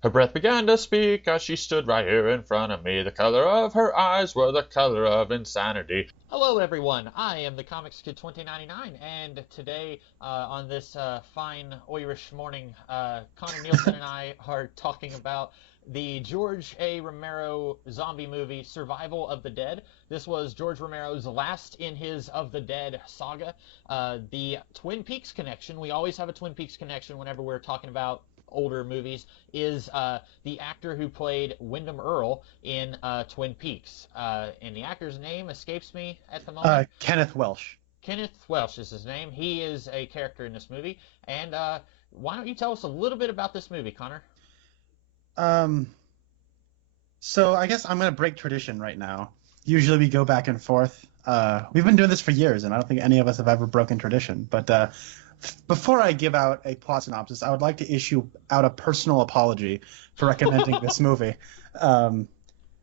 Her breath began to speak as she stood right here in front of me. The color of her eyes were the color of insanity. Hello, everyone. I am the Comics Kid 2099, and today, on this fine Irish morning, Connor Nielsen and I are talking about the George A. Romero zombie movie, Survival of the Dead. This was George Romero's last in his Of the Dead saga. The Twin Peaks connection, we always have a Twin Peaks connection whenever we're talking about older movies, is the actor who played Wyndham Earle in Twin Peaks. And the actor's name escapes me at the moment. Kenneth Welsh. Kenneth Welsh is his name. He is a character in this movie. And why don't you tell us a little bit about this movie, Connor? So I guess I'm going to break tradition right now. Usually we go back and forth. We've been doing this for years, and I don't think any of us have ever broken tradition. But before I give out a plot synopsis, I would like to issue out a personal apology for recommending this movie.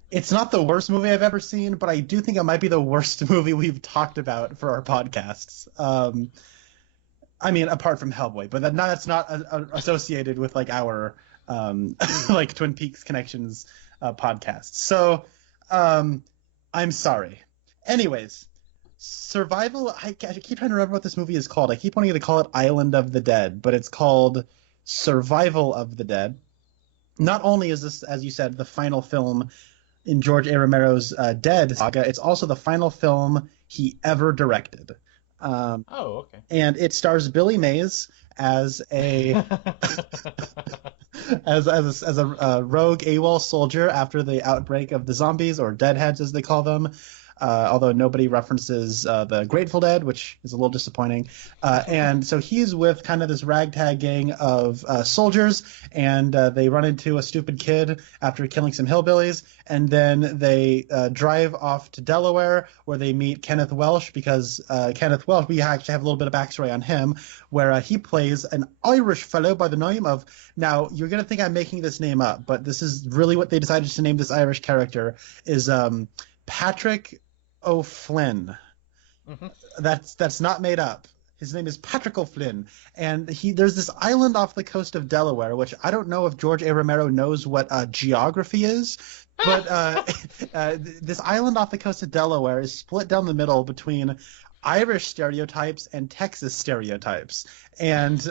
It's not the worst movie I've ever seen, but I do think it might be the worst movie we've talked about for our podcasts. I mean, apart from Hellboy, but that's not associated with like our like Twin Peaks Connections podcast. So I'm sorry. Anyways, Survival, I keep trying to remember what this movie is called. I keep wanting to call it Island of the Dead, but it's called Survival of the Dead. Not only is this, as you said, the final film in George A. Romero's Dead saga, it's also the final film he ever directed. Okay. And it stars Billy Mays as a as a rogue AWOL soldier after the outbreak of the zombies, or deadheads as they call them. Although nobody references the Grateful Dead, which is a little disappointing. And so he's with kind of this ragtag gang of soldiers, and they run into a stupid kid after killing some hillbillies, and then they drive off to Delaware, where they meet Kenneth Welsh, because Kenneth Welsh, we actually have a little bit of backstory on him, where he plays an Irish fellow by the name of, now you're going to think I'm making this name up, but this is really what they decided to name this Irish character, is Patrick O'Flynn. Mm-hmm. That's not made up. His name is Patrick O'Flynn, and there's this island off the coast of Delaware, which I don't know if George A. Romero knows what geography is, but this island off the coast of Delaware is split down the middle between Irish stereotypes and Texas stereotypes. And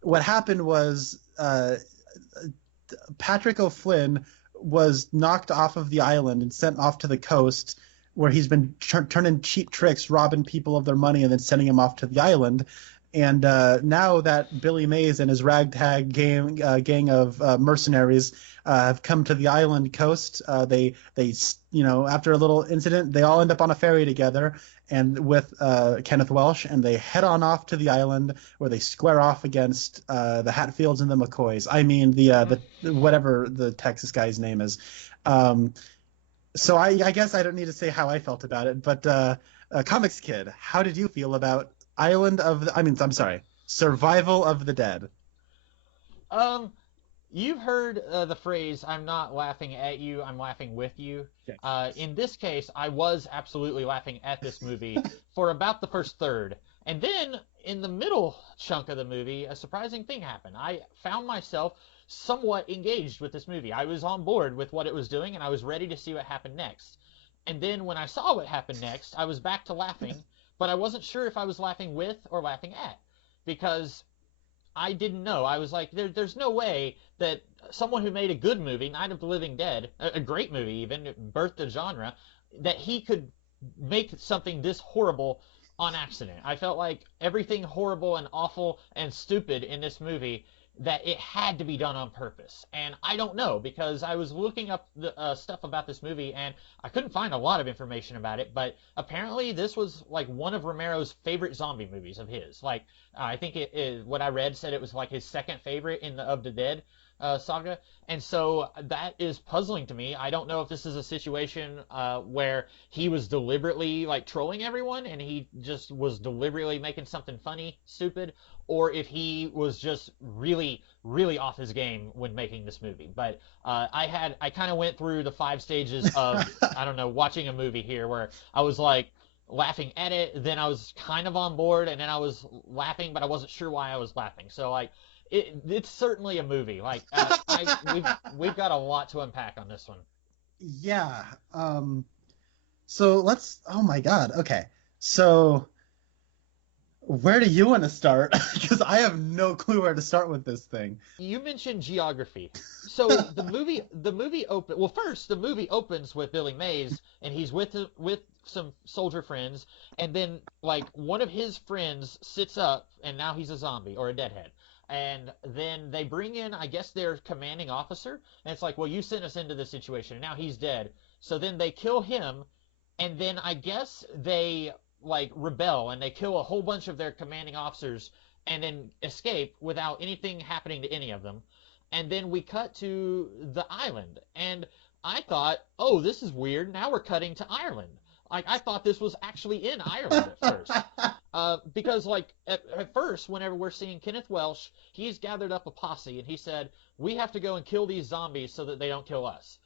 what happened was Patrick O'Flynn was knocked off of the island and sent off to the coast, where he's been turning cheap tricks, robbing people of their money, and then sending them off to the island. And now that Billy Mays and his ragtag gang of mercenaries have come to the island coast, they after a little incident, they all end up on a ferry together, and with Kenneth Welsh, and they head on off to the island, where they square off against the Hatfields and the McCoys. I mean the whatever the Texas guy's name is. So I guess I don't need to say how I felt about it, but Comics Kid, how did you feel about Survival of the Dead? You've heard the phrase, I'm not laughing at you, I'm laughing with you. Yes. In this case, I was absolutely laughing at this movie for about the first third. And then, in the middle chunk of the movie, a surprising thing happened. I found myself somewhat engaged with this movie. I was on board with what it was doing, and I was ready to see what happened next. And then when I saw what happened next, I was back to laughing, but I wasn't sure if I was laughing with or laughing at, because I didn't know. I was like, there's no way that someone who made a good movie, Night of the Living Dead, a great movie even, birthed a genre, that he could make something this horrible on accident. I felt like everything horrible and awful and stupid in this movie, that it had to be done on purpose. And I don't know, because I was looking up the stuff about this movie, and I couldn't find a lot of information about it, but apparently this was like one of Romero's favorite zombie movies of his. Like, I think what I read said it was like his second favorite in the Of the Dead saga, and so that is puzzling to me. I don't know if this is a situation where he was deliberately like trolling everyone, and he just was deliberately making something funny, stupid, or if he was just really, really off his game when making this movie. But I kind of went through the 5 stages of, I don't know, watching a movie here, where I was like laughing at it, then I was kind of on board, and then I was laughing, but I wasn't sure why I was laughing. So like, it's certainly a movie. Like we've got a lot to unpack on this one. Yeah. So let's. Oh my God. Okay. So where do you want to start? Because I have no clue where to start with this thing. You mentioned geography. So the movie opens with Billy Mays, and he's with some soldier friends, and then like one of his friends sits up, and now he's a zombie or a deadhead. And then they bring in, I guess, their commanding officer, and it's like, well, you sent us into this situation, and now he's dead. So then they kill him, and then I guess they like rebel and they kill a whole bunch of their commanding officers and then escape without anything happening to any of them. And then we cut to the island, and I thought, oh, this is weird. Now we're cutting to Ireland. Like I thought this was actually in Ireland at first, because like at first, whenever we're seeing Kenneth Welsh, he's gathered up a posse and he said, we have to go and kill these zombies so that they don't kill us.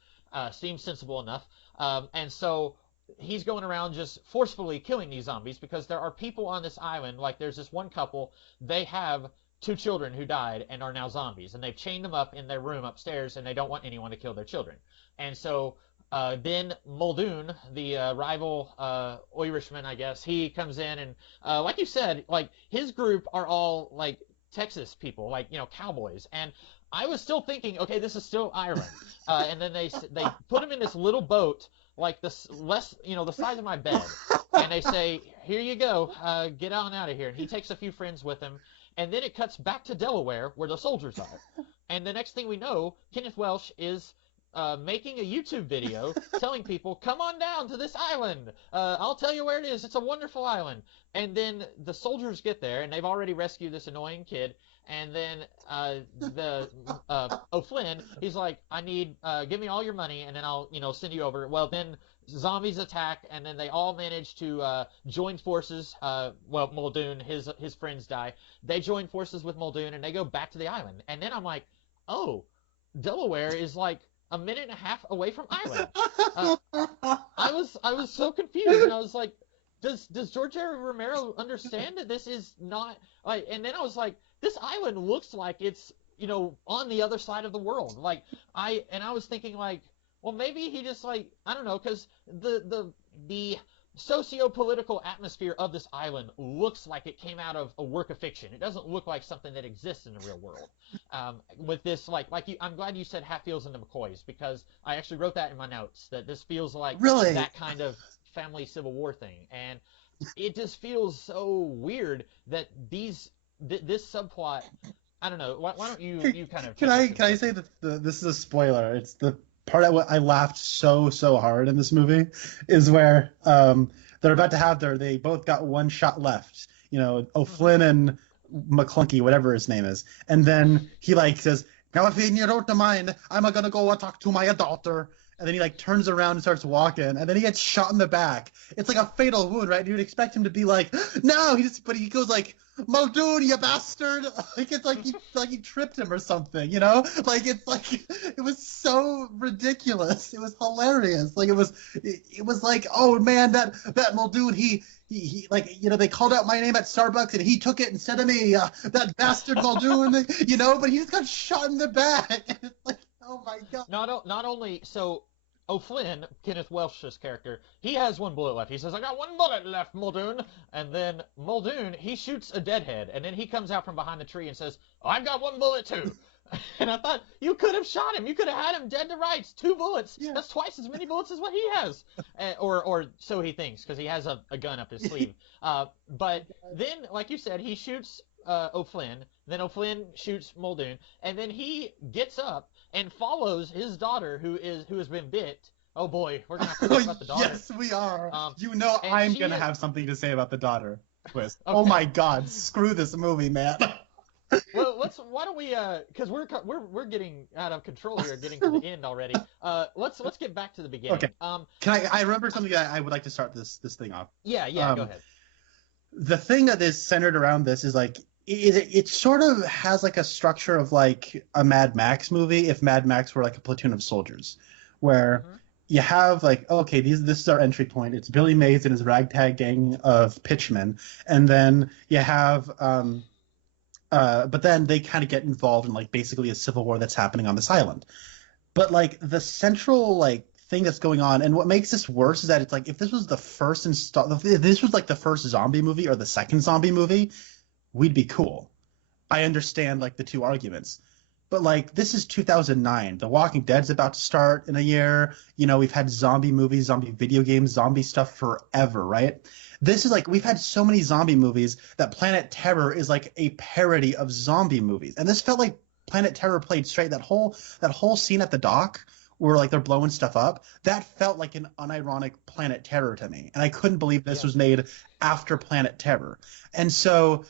Seems sensible enough. And so he's going around just forcefully killing these zombies because there are people on this island. Like there's this one couple, they have 2 children who died and are now zombies, and they've chained them up in their room upstairs, and they don't want anyone to kill their children. And so then Muldoon, the rival Irishman, I guess, he comes in, and like you said, like his group are all like Texas people, like, you know, cowboys. And I was still thinking, okay, this is still Ireland. And then they put him in this little boat, like this less, you know, the size of my bed, and they say, here you go, get on out of here. And he takes a few friends with him, and then it cuts back to Delaware where the soldiers are. And the next thing we know, Kenneth Welsh is making a YouTube video telling people, come on down to this island. I'll tell you where it is. It's a wonderful island. And then the soldiers get there, and they've already rescued this annoying kid. And then O'Flynn, he's like, I need, give me all your money, and then I'll, you know, send you over. Well, then zombies attack, and then they all manage to join forces. Well, Muldoon, his friends die. They join forces with Muldoon, and they go back to the island. And then I'm like, oh, Delaware is like a minute and a half away from Ireland. I was so confused, and I was like, does George R. Romero understand that this is not like? And then I was like, this island looks like it's, you know, on the other side of the world. Like I was thinking like, well, maybe he just like, I don't know, because the socio-political atmosphere of this island looks like it came out of a work of fiction. It doesn't look like something that exists in the real world. With this, I'm glad you said Hatfields and the McCoys, because I actually wrote that in my notes, that this feels like Really? that kind of family Civil War thing. And it just feels so weird that this subplot, I don't know, why don't you kind of... Can I say that this is a spoiler? It's the part I laughed so hard in this movie is where they're about to have they both got one shot left, you know, O'Flynn and McClunky, whatever his name is, and then he like says, now if you're out of mind, I'm gonna go talk to my daughter. And then he like turns around and starts walking, and then he gets shot in the back. It's like a fatal wound, right? You'd expect him to be like, no, but he goes like, Muldoon, you bastard! Like it's like he tripped him or something, you know? Like it's like it was so ridiculous. It was hilarious. Like it was like, oh man, that Muldoon, he like, you know, they called out my name at Starbucks and he took it instead of me. That bastard Muldoon, you know? But he just got shot in the back. It's like, oh my god. Not only so, O'Flynn, Kenneth Welsh's character, he has one bullet left. He says, I got one bullet left, Muldoon. And then Muldoon, he shoots a deadhead, and then he comes out from behind the tree and says, oh, I've got one bullet too. And I thought, you could have shot him. You could have had him dead to rights. 2 bullets. Yeah. That's twice as many bullets as what he has. Or so he thinks, because he has a gun up his sleeve. But then, like you said, he shoots O'Flynn. Then O'Flynn shoots Muldoon. And then he gets up and follows his daughter, who has been bit. Oh boy, we're gonna have to talk about the daughter. Yes, we are. You know, I'm gonna have something to say about the daughter. Twist. Okay. Oh my God, screw this movie, man. Well, why don't we? Because we're getting out of control here, getting to the end already. Let's get back to the beginning. Okay. I remember something that I would like to start this thing off. Yeah, go ahead. The thing that is centered around this is like. It sort of has like a structure of like a Mad Max movie if Mad Max were like a platoon of soldiers, where you have like, okay, this is our entry point. It's Billy Mays and his ragtag gang of pitchmen, and then you have But then they kind of get involved in like basically a civil war that's happening on this island. But like the central like thing that's going on, and what makes this worse is that it's like if this was the first if this was like the first zombie movie or the second zombie movie, we'd be cool. I understand like the two arguments. But like this is 2009. The Walking Dead's about to start in a year. You know, we've had zombie movies, zombie video games, zombie stuff forever, right? This is like we've had so many zombie movies that Planet Terror is like a parody of zombie movies. And this felt like Planet Terror played straight. That whole scene at the dock where like they're blowing stuff up, that felt like an unironic Planet Terror to me. And I couldn't believe this was made after Planet Terror. And so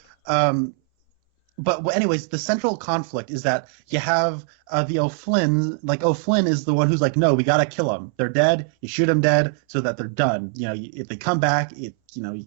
but anyways, the central conflict is that you have the O'Flynn. Like O'Flynn is the one who's like, no, we gotta kill them. They're dead. You shoot them dead so that they're done. You know, if they come back, you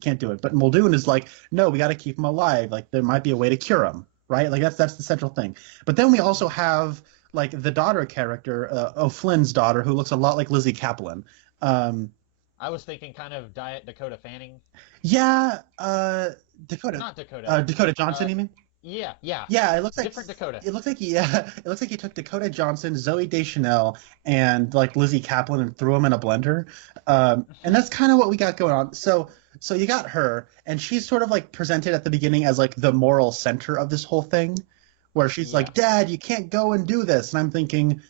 can't do it. But Muldoon is like, no, we gotta keep them alive. Like there might be a way to cure them, right? Like that's the central thing. But then we also have like the daughter character, O'Flynn's daughter, who looks a lot like Lizzie Kaplan. I was thinking kind of Diet Dakota Fanning. Yeah, Dakota. Not Dakota. Dakota Johnson, you mean? Yeah, yeah. Yeah, it looks like different Dakota. It looks like he took Dakota Johnson, Zoe Deschanel, and like Lizzie Kaplan and threw them in a blender. And that's kind of what we got going on. So you got her, and she's sort of like presented at the beginning as like the moral center of this whole thing, where she's like, Dad, you can't go and do this. And I'm thinking,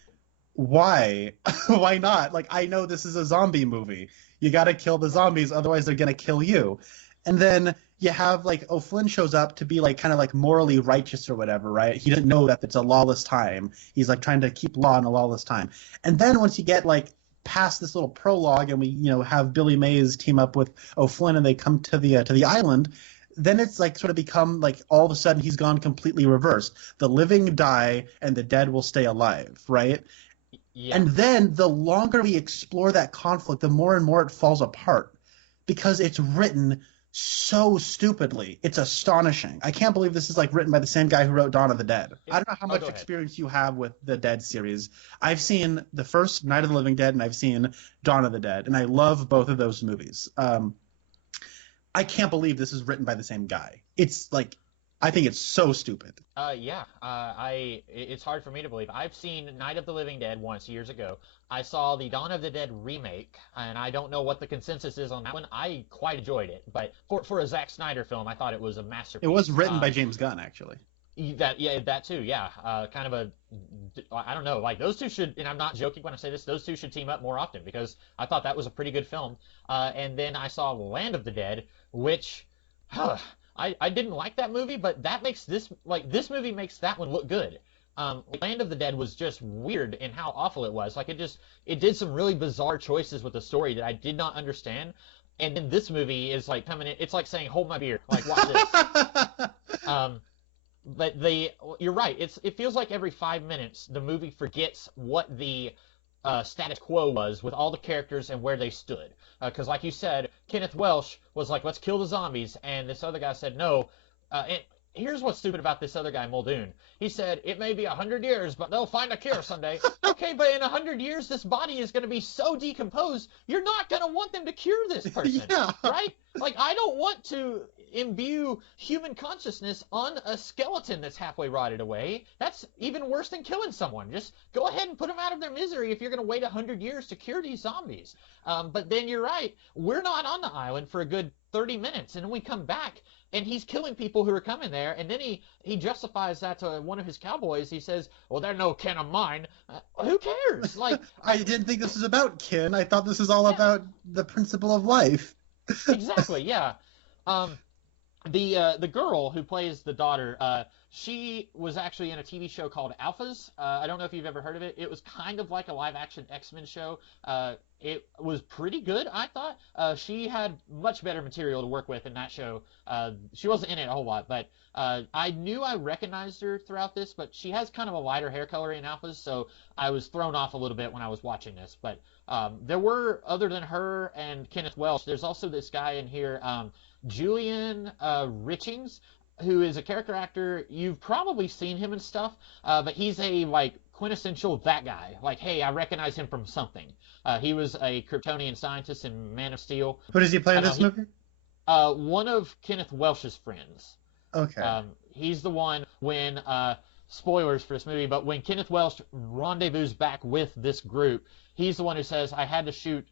why? Why not? Like, I know this is a zombie movie. You got to kill the zombies, otherwise they're going to kill you. And then you have like O'Flynn shows up to be like kind of like morally righteous or whatever, right? He doesn't know that it's a lawless time. He's like trying to keep law in a lawless time. And then once you get like past this little prologue and we have Billy Mays team up with O'Flynn and they come to the island, then it's like sort of become like all of a sudden he's gone completely reversed. The living die and the dead will stay alive, right? Yeah. And then the longer we explore that conflict, the more and more it falls apart because it's written so stupidly. It's astonishing. I can't believe this is like written by the same guy who wrote Dawn of the Dead. I don't know how much experience you have with the Dead series. I've seen the first Night of the Living Dead and I've seen Dawn of the Dead, and I love both of those movies. I can't believe this is written by the same guy. It's like, I think it's so stupid. It's hard for me to believe. I've seen Night of the Living Dead once years ago. I saw the Dawn of the Dead remake, and I don't know what the consensus is on that one. I quite enjoyed it, but for a Zack Snyder film, I thought it was a masterpiece. It was written by James Gunn, actually. That too, yeah. Kind of a, I don't know, like those two should, and I'm not joking when I say this, those two should team up more often because I thought that was a pretty good film. And then I saw Land of the Dead, which, I didn't like that movie, but that makes this movie makes that one look good. Land of the Dead was just weird in how awful it was. Like it did some really bizarre choices with the story that I did not understand. And then this movie is like coming in. It's like saying, "Hold my beer." Like watch this. But you're right. It feels like every 5 minutes the movie forgets what the status quo was with all the characters and where they stood. Because like you said, Kenneth Welsh was like, let's kill the zombies, and this other guy said no. And here's what's stupid about this other guy, Muldoon. He said, it may be 100 years, but they'll find a cure someday. Okay, but in 100 years, this body is going to be so decomposed, you're not going to want them to cure this person, right? Like, I don't want to imbue human consciousness on a skeleton that's halfway rotted away. That's even worse than killing someone. Just go ahead and put them out of their misery if you're going to wait 100 years to cure these zombies. But then you're right. We're not on the island for a good 30 minutes, and then we come back, and he's killing people who are coming there, and then he justifies that to one of his cowboys. He says, well, they're no kin of mine. Who cares? Like, I didn't think this was about kin. I thought this was all about the principle of life. Exactly, yeah. The girl who plays the daughter, she was actually in a TV show called Alphas. I don't know if you've ever heard of it. It was kind of like a live-action X-Men show. It was pretty good, I thought. She had much better material to work with in that show. She wasn't in it a whole lot, but I knew I recognized her throughout this, but she has kind of a lighter hair color in Alphas, so I was thrown off a little bit when I was watching this. But there were, other than her and Kenneth Welsh, there's also this guy in here, Julian Richings, who is a character actor. You've probably seen him and stuff, but he's a like quintessential that guy. Like, hey, I recognize him from something. He was a Kryptonian scientist in Man of Steel. Who does he play in this movie? One of Kenneth Welsh's friends. Okay. he's the one when spoilers for this movie, but when Kenneth Welsh rendezvous back with this group, he's the one who says, "I had to shoot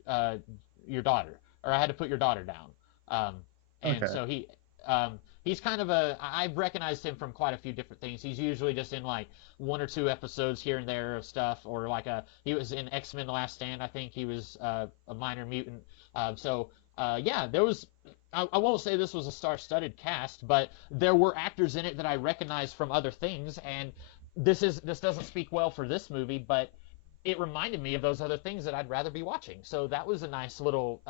your daughter, or I had to put your daughter down." And Okay. so he's kind of I've recognized him from quite a few different things. He's usually just in like one or two episodes here and there of stuff, or like he was in X-Men: The Last Stand. I think he was a minor mutant. Yeah, there was. I won't say this was a star-studded cast, but there were actors in it that I recognized from other things, and this doesn't speak well for this movie, but it reminded me of those other things that I'd rather be watching. So that was a nice little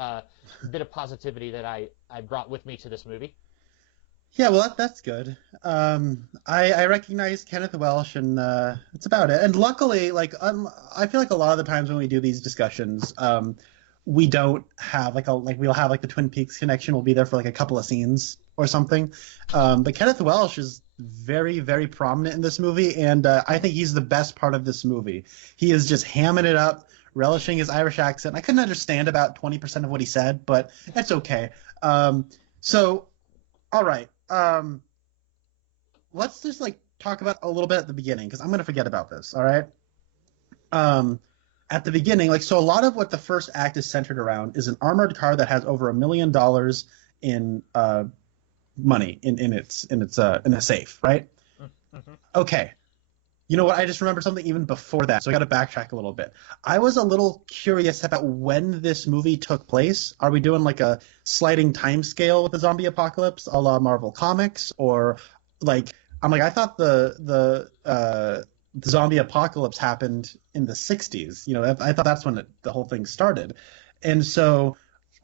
bit of positivity that I brought with me to this movie. Yeah, well, that's good. I recognize Kenneth Welsh, and that's about it. And luckily, like, I feel like a lot of the times when we do these discussions, we don't have we'll have like the Twin Peaks connection. We'll be there for like a couple of scenes or something. But Kenneth Welsh is very, very prominent in this movie, and I think he's the best part of this movie. He is just hamming it up, relishing his Irish accent. I couldn't understand about 20% of what he said, but that's okay. So, all right. Let's just like talk about a little bit at the beginning, because I'm gonna forget about this. All right. At the beginning, like, so a lot of what the first act is centered around is an armored car that has over $1 million in money in a safe, right? Mm-hmm. Okay. You know what? I just remember something even before that, so I got to backtrack a little bit. I was a little curious about when this movie took place. Are we doing like a sliding time scale with the zombie apocalypse, a la Marvel Comics, or like I thought the zombie apocalypse happened in the 60s. You know, I thought that's when the whole thing started. And so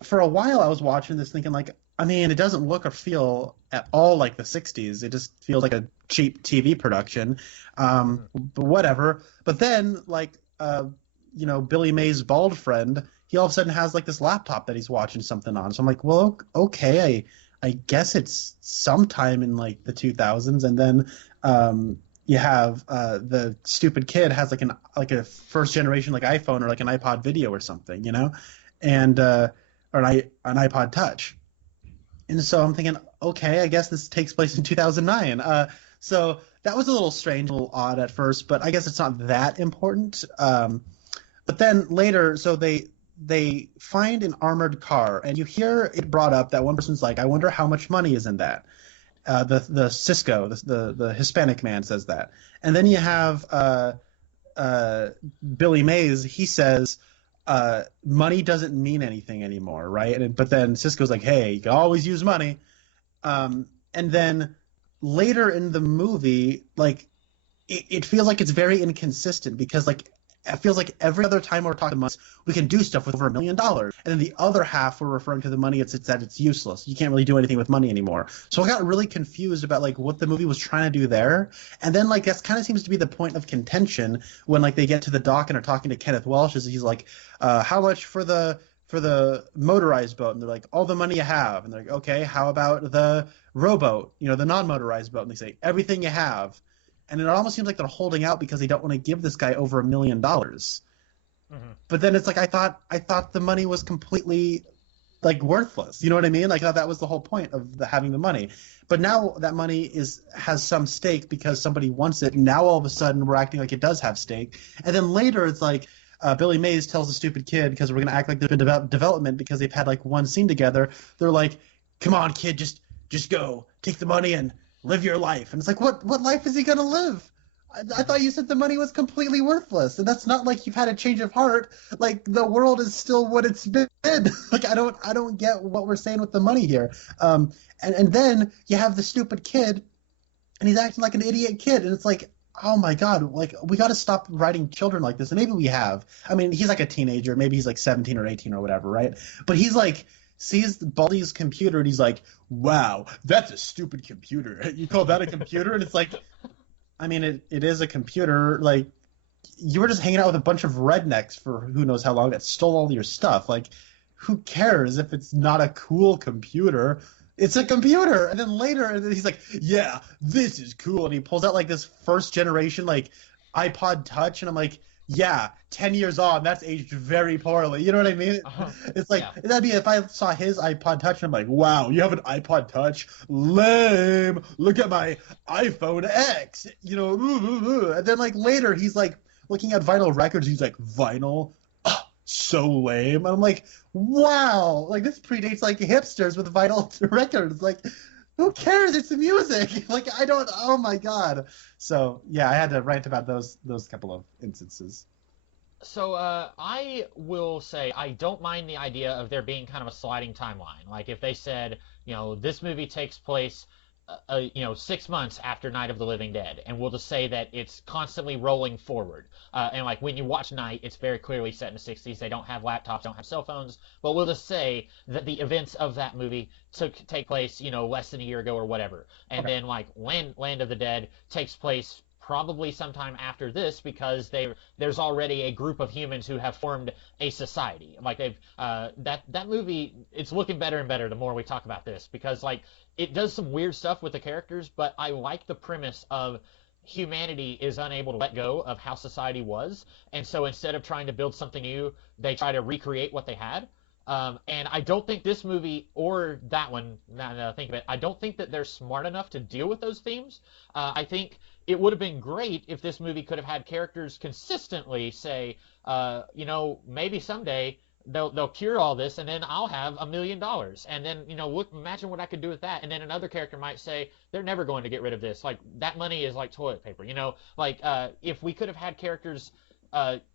for a while I was watching this thinking like, I mean, it doesn't look or feel at all like the 60s. It just feels like a cheap TV production. But whatever. But then Billy Mays' bald friend, he all of a sudden has like this laptop that he's watching something on. So I'm like, well, okay, I guess it's sometime in like the 2000s. And then you have the stupid kid has like a first generation like iPhone or like an iPod Video or something, you know, and or an iPod Touch. And so I'm thinking, okay, I guess this takes place in 2009. So that was a little strange, a little odd at first, but I guess it's not that important. But then later, so they find an armored car, and you hear it brought up that one person's like, I wonder how much money is in that. The Cisco, the Hispanic man, says that. And then you have Billy Mays. He says, money doesn't mean anything anymore, right? But then Cisco's like, hey, you can always use money. And then later in the movie, like, it feels like it's very inconsistent, because like it feels like every other time we're talking money, we can do stuff with over $1 million, and then the other half we're referring to the money, it's that it's useless. You can't really do anything with money anymore. So I got really confused about like what the movie was trying to do there. And then like that kind of seems to be the point of contention when like they get to the dock and are talking to Kenneth Welsh. He's like, how much for the motorized boat? And they're like, all the money you have. And they're like, okay, how about the rowboat, the non-motorized boat? And they say, everything you have. And it almost seems like they're holding out because they don't want to give this guy over $1 million. Mm-hmm. But then it's like I thought the money was completely like worthless. You know what I mean? Like I thought that was the whole point of having the money. But now that money has some stake because somebody wants it. And now all of a sudden we're acting like it does have stake. And then later it's like Billy Mays tells the stupid kid, because we're gonna act like there's been development because they've had like one scene together. They're like, "Come on, kid, just go, take the money and live your life." And it's like, what life is he going to live? I thought you said the money was completely worthless. And that's not like you've had a change of heart. Like the world is still what it's been. Like I don't get what we're saying with the money here. And then you have the stupid kid, and he's acting like an idiot kid. And it's like, oh my God, like we got to stop writing children like this. And maybe we have. I mean, he's like a teenager. Maybe he's like 17 or 18 or whatever, right? But he's like, sees Baldy's computer and he's like, wow, that's a stupid computer. You call that a computer? And it's like, I mean, it is a computer. Like, you were just hanging out with a bunch of rednecks for who knows how long that stole all your stuff. Like, who cares if it's not a cool computer? It's a computer. And then later he's like, yeah, this is cool. And he pulls out like this first generation like iPod Touch. And I'm like, yeah, 10 years on, that's aged very poorly. You know what I mean? It's like, Yeah. that'd be if I saw his iPod Touch and I'm like, wow, you have an iPod Touch? Lame. Look at my iPhone X. You know, and then like later he's like looking at vinyl records. He's like, vinyl? So lame. And I'm like, wow, like this predates like hipsters with vinyl records. Like, who cares? It's the music. Like, I don't. Oh my god. So yeah, I had to rant about those couple of instances. So I will say I don't mind the idea of there being kind of a sliding timeline. Like if they said, this movie takes place, 6 months after Night of the Living Dead, and we'll just say that it's constantly rolling forward. And like when you watch Night, it's very clearly set in the 60s. They don't have laptops, don't have cell phones, but we'll just say that the events of that movie take place, less than a year ago or whatever. And Okay. then like Land of the Dead takes place probably sometime after this because there's already a group of humans who have formed a society. Like they've that movie, it's looking better and better the more we talk about this because like it does some weird stuff with the characters, but I like the premise of humanity is unable to let go of how society was, and so instead of trying to build something new, they try to recreate what they had. And I don't think this movie or that one, now that I think of it, I don't think that they're smart enough to deal with those themes. I think it would have been great if this movie could have had characters consistently say, maybe someday they'll cure all this, and then I'll have $1 million, and then look, imagine what I could do with that. And then another character might say they're never going to get rid of this. Like that money is like toilet paper. Like if we could have had characters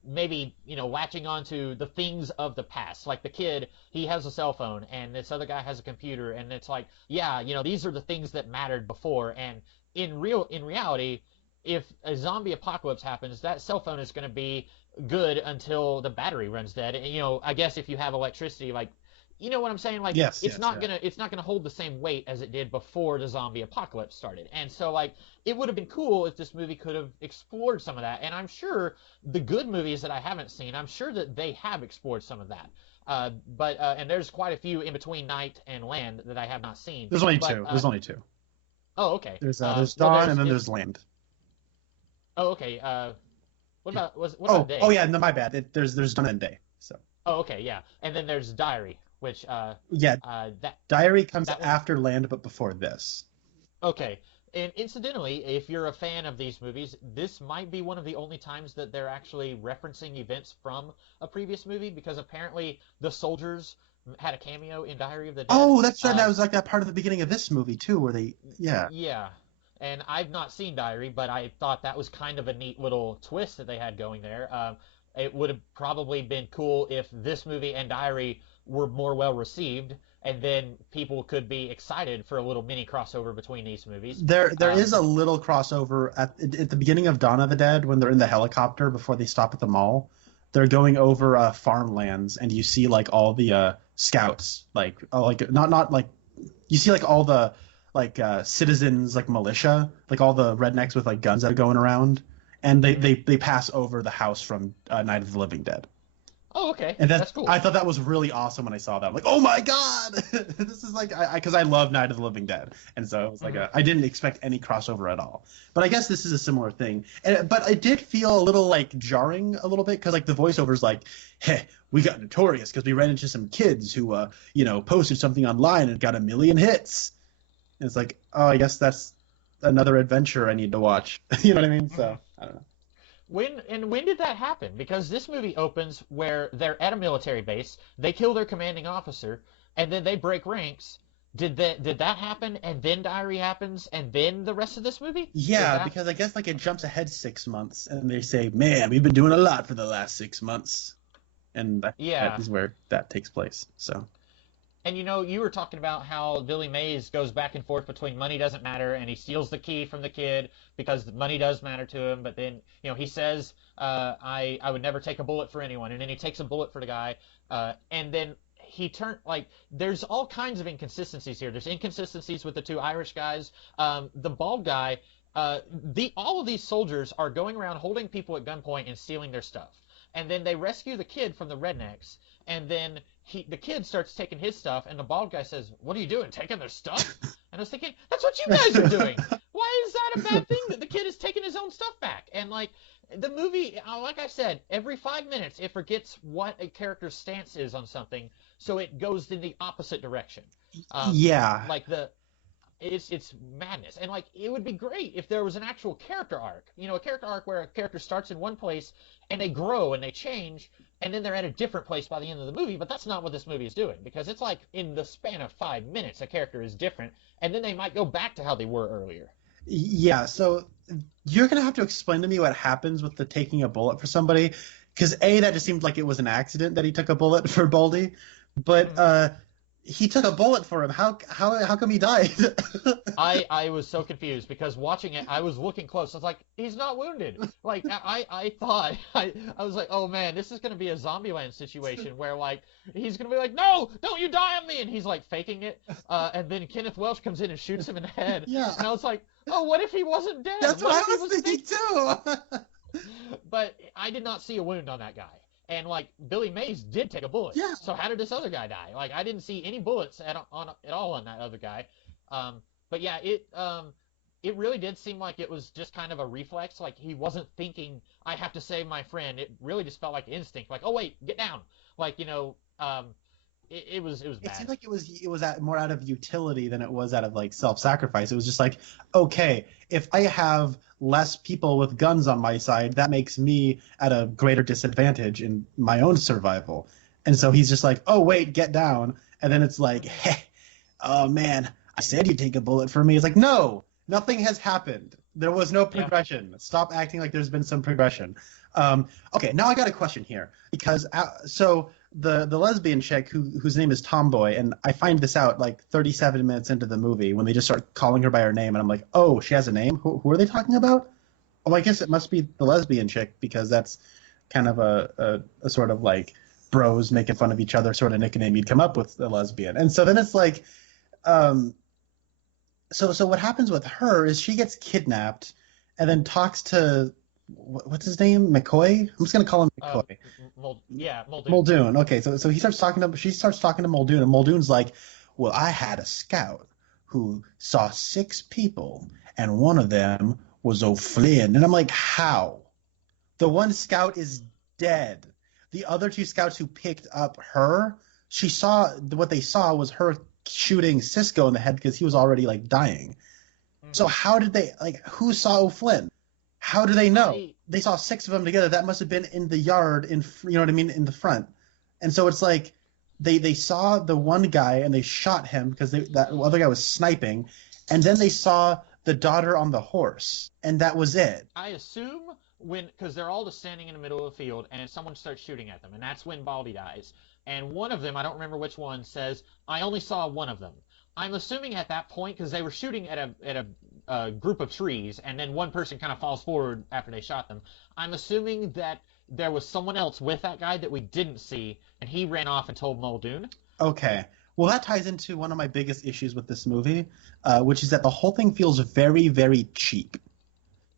maybe latching onto the things of the past. Like the kid, he has a cell phone, and this other guy has a computer, and it's like, yeah, these are the things that mattered before. And in reality, if a zombie apocalypse happens, that cell phone is going to be good until the battery runs dead. And, I guess if you have electricity, like, you know what I'm saying? Like, Yes. it's Yes, not yeah. gonna hold the same weight as it did before the zombie apocalypse started. And so, like, it would have been cool if this movie could have explored some of that. And I'm sure the good movies that I haven't seen, I'm sure that they have explored some of that. And there's quite a few in between Night and Land that I have not seen. There's only But two. There's only two. oh, okay. There's Well, Dawn and then there's Land. oh, okay. What about what Oh, about Day? oh yeah, no, my bad. There's Dawn and Day. So Oh, okay, yeah. And then there's Diary, which yeah, that Diary comes that one. after Land, but before this. Okay. And incidentally, if you're a fan of these movies, this might be one of the only times that they're actually referencing events from a previous movie because apparently the soldiers had a cameo in Diary of the Dead. Oh, that's right. That was like that part of the beginning of this movie too, where they, yeah. Yeah. And I've not seen Diary, but I thought that was kind of a neat little twist that they had going there. It would have probably been cool if this movie and Diary were more well received, and then people could be excited for a little mini crossover between these movies. There is a little crossover at the beginning of Dawn of the Dead when they're in the helicopter before they stop at the mall. They're going over farmlands, and you see like all the scouts, like not like you see like all the like citizens, like militia, like all the rednecks with like guns that are going around, and they pass over the house from Night of the Living Dead. Oh, okay. And That's cool. I thought that was really awesome when I saw that. I'm like, oh my god, this is like because I love Night of the Living Dead, and so it was like I didn't expect any crossover at all. But I guess this is a similar thing. But it did feel a little like jarring a little bit because like the voiceover's like, hey, we got notorious because we ran into some kids who posted something online and got 1 million hits. And it's like, oh, I guess that's another adventure I need to watch. You know what I mean? So I don't know. When did that happen? Because this movie opens where they're at a military base, they kill their commanding officer, and then they break ranks. Did that happen, and then Diary happens, and then the rest of this movie? Yeah, because I guess like it jumps ahead 6 months, and they say, "Man, we've been doing a lot for the last 6 months," and that is where that takes place. So. And you were talking about how Billy Mays goes back and forth between money doesn't matter, and he steals the key from the kid because money does matter to him. But then, he says, I would never take a bullet for anyone. And then he takes a bullet for the guy. And then there's all kinds of inconsistencies here. There's inconsistencies with the two Irish guys. The bald guy, all of these soldiers are going around holding people at gunpoint and stealing their stuff. And then they rescue the kid from the rednecks. And then the kid starts taking his stuff, and the bald guy says, "What are you doing, taking their stuff?" And I was thinking, that's what you guys are doing. Why is that a bad thing that the kid is taking his own stuff back? And like, the movie, like I said, every 5 minutes it forgets what a character's stance is on something, so it goes in the opposite direction. Yeah. Like it's madness, and like it would be great if there was an actual character arc. A character arc where a character starts in one place and they grow and they change, and then they're at a different place by the end of the movie. But that's not what this movie is doing, because it's like in the span of 5 minutes, a character is different, and then they might go back to how they were earlier. Yeah, so you're gonna have to explain to me what happens with the taking a bullet for somebody, because that just seemed like it was an accident that he took a bullet for Baldy, but he took a bullet for him. How come he died? I was so confused because watching it, I was looking close. I was like, he's not wounded. Like I thought I was like, oh man, this is gonna be a Zombieland situation where like he's gonna be like, no, don't you die on me, and he's like faking it, and then Kenneth Welsh comes in and shoots him in the head. Yeah. And I was like, oh, what if he wasn't dead? That's what I was thinking too. But I did not see a wound on that guy. And like Billy Mays did take a bullet. Yeah. So how did this other guy die? Like I didn't see any bullets at all on that other guy. But yeah, it really did seem like it was just kind of a reflex. Like he wasn't thinking, I have to save my friend. It really just felt like instinct. Like, oh wait, get down. Like it was bad. It seemed like it was more out of utility than it was out of like self-sacrifice. It was just like, okay, if I have less people with guns on my side, that makes me at a greater disadvantage in my own survival. And so he's just like, oh wait, get down. And then it's like, hey, oh man, I said you'd take a bullet for me. It's like, no, nothing has happened. There was no progression. Yeah. Stop acting like there's been some progression. Okay, now I got a question here, because so the lesbian chick whose name is Tomboy, and I find this out like 37 minutes into the movie when they just start calling her by her name, and I'm like, oh, she has a name? Who are they talking about? Oh, I guess it must be the lesbian chick, because that's kind of a sort of like bros making fun of each other sort of nickname you'd come up with, the lesbian. And so then it's like, so what happens with her is she gets kidnapped and then talks to, what's his name? McCoy? I'm just gonna call him McCoy. Muldoon. Muldoon. Okay, so she starts talking to Muldoon, and Muldoon's like, well, I had a scout who saw 6 people, and one of them was O'Flynn. And I'm like, how? The one scout is dead. The other 2 scouts who picked up her, what they saw was her shooting Cisco in the head because he was already like dying. So how did they, like, who saw O'Flynn? How do they know? They saw 6 of them together. That must have been in the yard, in the front. And so it's like they saw the one guy and they shot him because that other guy was sniping, and then they saw the daughter on the horse, and that was it. I assume because they're all just standing in the middle of the field, and someone starts shooting at them, and that's when Baldy dies. And one of them, I don't remember which one, says, I only saw one of them. I'm assuming at that point, because they were shooting at a group of trees, and then one person kind of falls forward after they shot them. I'm assuming that there was someone else with that guy that we didn't see, and he ran off and told Muldoon. Okay. Well, that ties into one of my biggest issues with this movie, which is that the whole thing feels very, very cheap.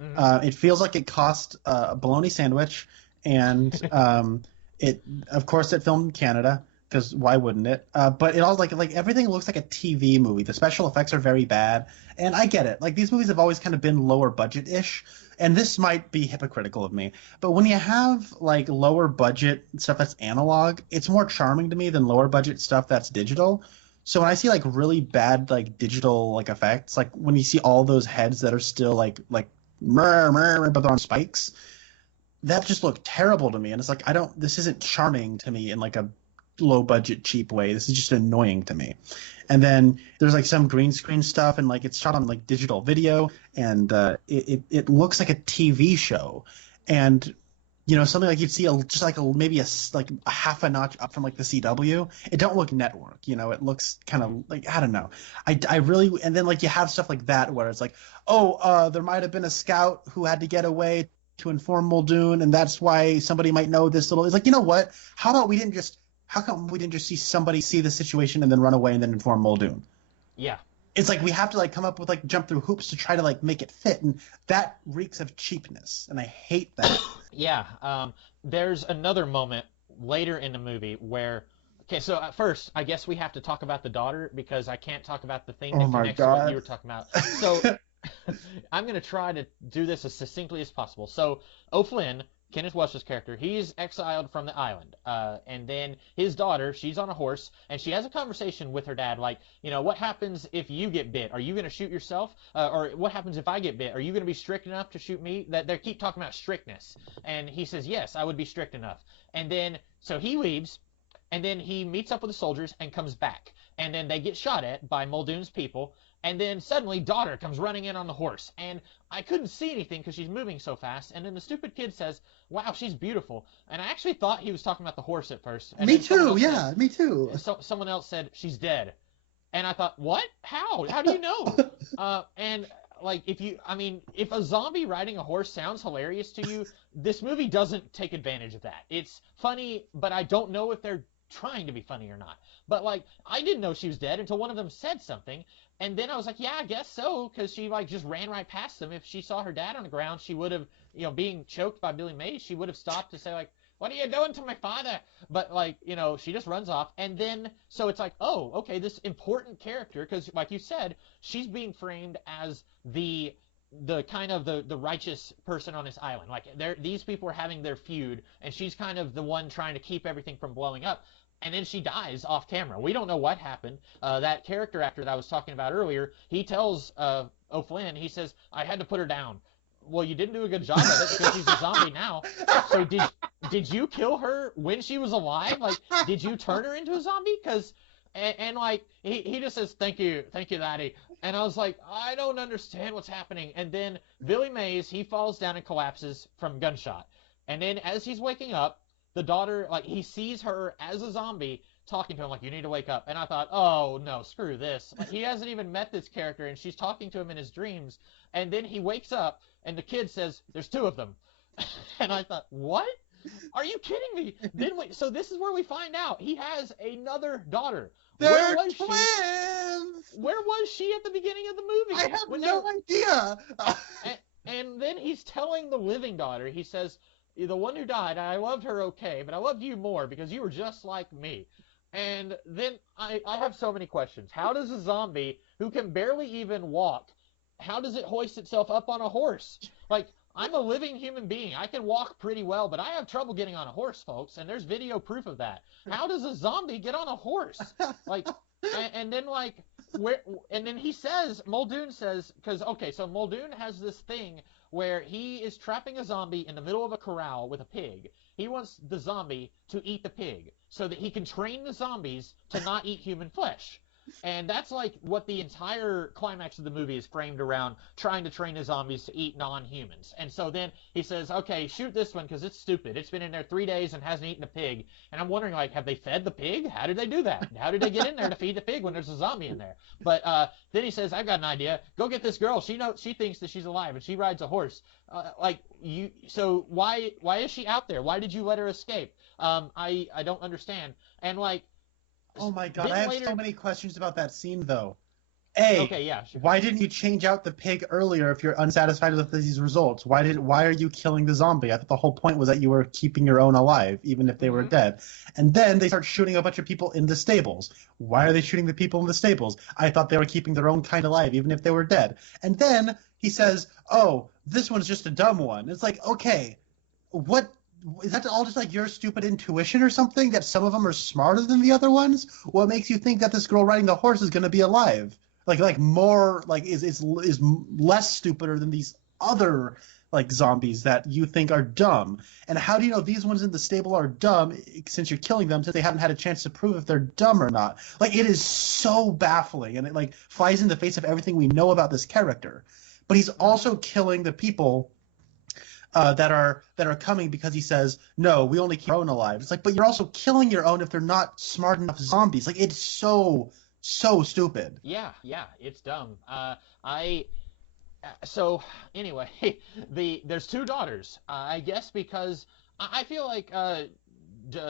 Mm-hmm. It feels like it cost a bologna sandwich, and of course it filmed in Canada, because why wouldn't it? But it all like everything looks like a TV movie. The special effects are very bad, and I get it. Like, these movies have always kind of been lower budget-ish, and this might be hypocritical of me, but when you have like lower budget stuff that's analog, it's more charming to me than lower budget stuff that's digital. So when I see like really bad like digital like effects, like when you see all those heads that are still like murr, murr, but they're on spikes, that just looked terrible to me. And it's like, this isn't charming to me in like a low budget cheap way. This is just annoying to me. And then there's like some green screen stuff, and like it's shot on like digital video, and it looks like a TV show, and something like you'd see maybe a half a notch up from like the CW. It don't look network, it looks kind of like, I don't know. I really, and then like you have stuff like that where it's like, there might have been a scout who had to get away to inform Muldoon, and that's why somebody might know this little. It's like, you know what? How come we didn't just see somebody see the situation and then run away and then inform Muldoon? Yeah. It's like we have to like come up with like jump through hoops to try to like make it fit, and that reeks of cheapness, and I hate that. Yeah. There's another moment later in the movie where, okay, so at first I guess we have to talk about the daughter, because I can't talk about the thing that connects to what you were talking about. So I'm going to try to do this as succinctly as possible. So, O'Flynn, Kenneth Welsh's character, he's exiled from the island. And then his daughter, she's on a horse, and she has a conversation with her dad, like, what happens if you get bit? Are you going to shoot yourself? Or what happens if I get bit? Are you going to be strict enough to shoot me? That they keep talking about strictness. And he says, yes, I would be strict enough. And then, so he leaves, and then he meets up with the soldiers and comes back. And then they get shot at by Muldoon's people. And then suddenly daughter comes running in on the horse. And I couldn't see anything because she's moving so fast. And then the stupid kid says, wow, she's beautiful. And I actually thought he was talking about the horse at first. And me too, yeah, me too. So, someone else said, she's dead. And I thought, what? How? How do you know? And like, if a zombie riding a horse sounds hilarious to you, this movie doesn't take advantage of that. It's funny, but I don't know if they're trying to be funny or not. But like, I didn't know she was dead until one of them said something. And then I was like, yeah, I guess so, because she like just ran right past them. If she saw her dad on the ground, she would have, being choked by Billy Mays, she would have stopped to say like, what are you doing to my father? But like, she just runs off. And then, so it's like, oh, okay, this important character, because like you said, she's being framed as the kind of the righteous person on this island. Like these people are having their feud, and she's kind of the one trying to keep everything from blowing up. And then she dies off camera. We don't know what happened. That character actor that I was talking about earlier, he tells O'Flynn, he says, I had to put her down. Well, you didn't do a good job of it because she's a zombie now. So did you kill her when she was alive? Like, did you turn her into a zombie? Because, and like, he just says, thank you, Laddie. And I was like, I don't understand what's happening. And then Billy Mays, he falls down and collapses from gunshot. And then as he's waking up, the daughter, like, he sees her as a zombie talking to him, like, you need to wake up. And I thought, oh, no, screw this. Like, he hasn't even met this character, and she's talking to him in his dreams. And then he wakes up, and the kid says, there's two of them. And I thought, what? Are you kidding me? So this is where we find out he has another daughter. They're twins! Where was she at the beginning of the movie? I have no idea. And then he's telling the living daughter, he says, the one who died, I loved her okay, but I loved you more because you were just like me. And then I have so many questions. How does a zombie who can barely even walk, how does it hoist itself up on a horse? Like, I'm a living human being. I can walk pretty well, but I have trouble getting on a horse, folks, and there's video proof of that. How does a zombie get on a horse? Like, and then like, and then he says, Muldoon says, so Muldoon has this thing where he is trapping a zombie in the middle of a corral with a pig. He wants the zombie to eat the pig so that he can train the zombies to not eat human flesh. And that's like what the entire climax of the movie is framed around, trying to train the zombies to eat non-humans. And so then he says, okay, shoot this one because it's stupid. It's been in there 3 days and hasn't eaten a pig. And I'm wondering, like, have they fed the pig? How did they do that? How did they get in there to feed the pig when there's a zombie in there? But then he says, I've got an idea. Go get this girl. She thinks that she's alive and she rides a horse. So why is she out there? Why did you let her escape? I don't understand. And like, oh my god, I have so many questions about that scene, though. Okay, yeah, sure. Why didn't you change out the pig earlier if you're unsatisfied with these results? Why are you killing the zombie? I thought the whole point was that you were keeping your own alive, even if they were dead. And then they start shooting a bunch of people in the stables. Why are they shooting the people in the stables? I thought they were keeping their own kind alive, even if they were dead. And then he says, oh, this one's just a dumb one. It's like, okay, what... is that all just like your stupid intuition or something, that some of them are smarter than the other ones? What makes you think that this girl riding the horse is going to be alive? Like more like is less stupider than these other like zombies that you think are dumb? And how do you know these ones in the stable are dumb since you're killing them, since they haven't had a chance to prove if they're dumb or not? Like, it is so baffling, and it like flies in the face of everything we know about this character. But he's also killing the people that are coming because he says, no, we only keep our own alive. It's like, but you're also killing your own if they're not smart enough zombies. Like, it's so stupid. Yeah, it's dumb. So anyway, there's two daughters. I guess because I feel like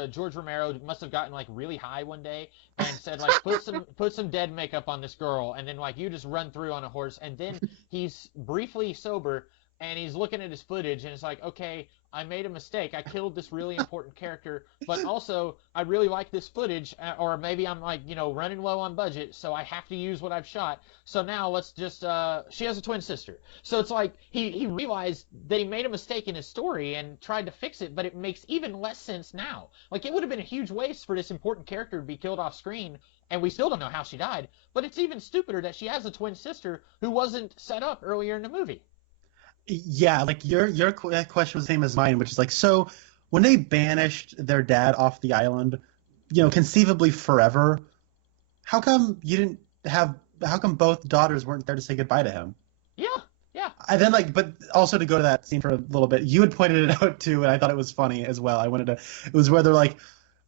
George Romero must have gotten like really high one day and said like put some dead makeup on this girl, and then like you just run through on a horse, and then he's briefly sober. and he's looking at his footage, and it's like, okay, I made a mistake. I killed this really important character, but also I really like this footage, or maybe I'm like, running low on budget, so I have to use what I've shot. So now let's just, she has a twin sister. So it's like he realized that he made a mistake in his story and tried to fix it, but it makes even less sense now. Like, it would have been a huge waste for this important character to be killed off screen, and we still don't know how she died, but it's even stupider that she has a twin sister who wasn't set up earlier in the movie. Yeah, like your question was the same as mine, which is like, so when they banished their dad off the island, conceivably forever, how come both daughters weren't there to say goodbye to him? Yeah, yeah. And then but also to go to that scene for a little bit, you had pointed it out too, and I thought it was funny as well. It was where they're like,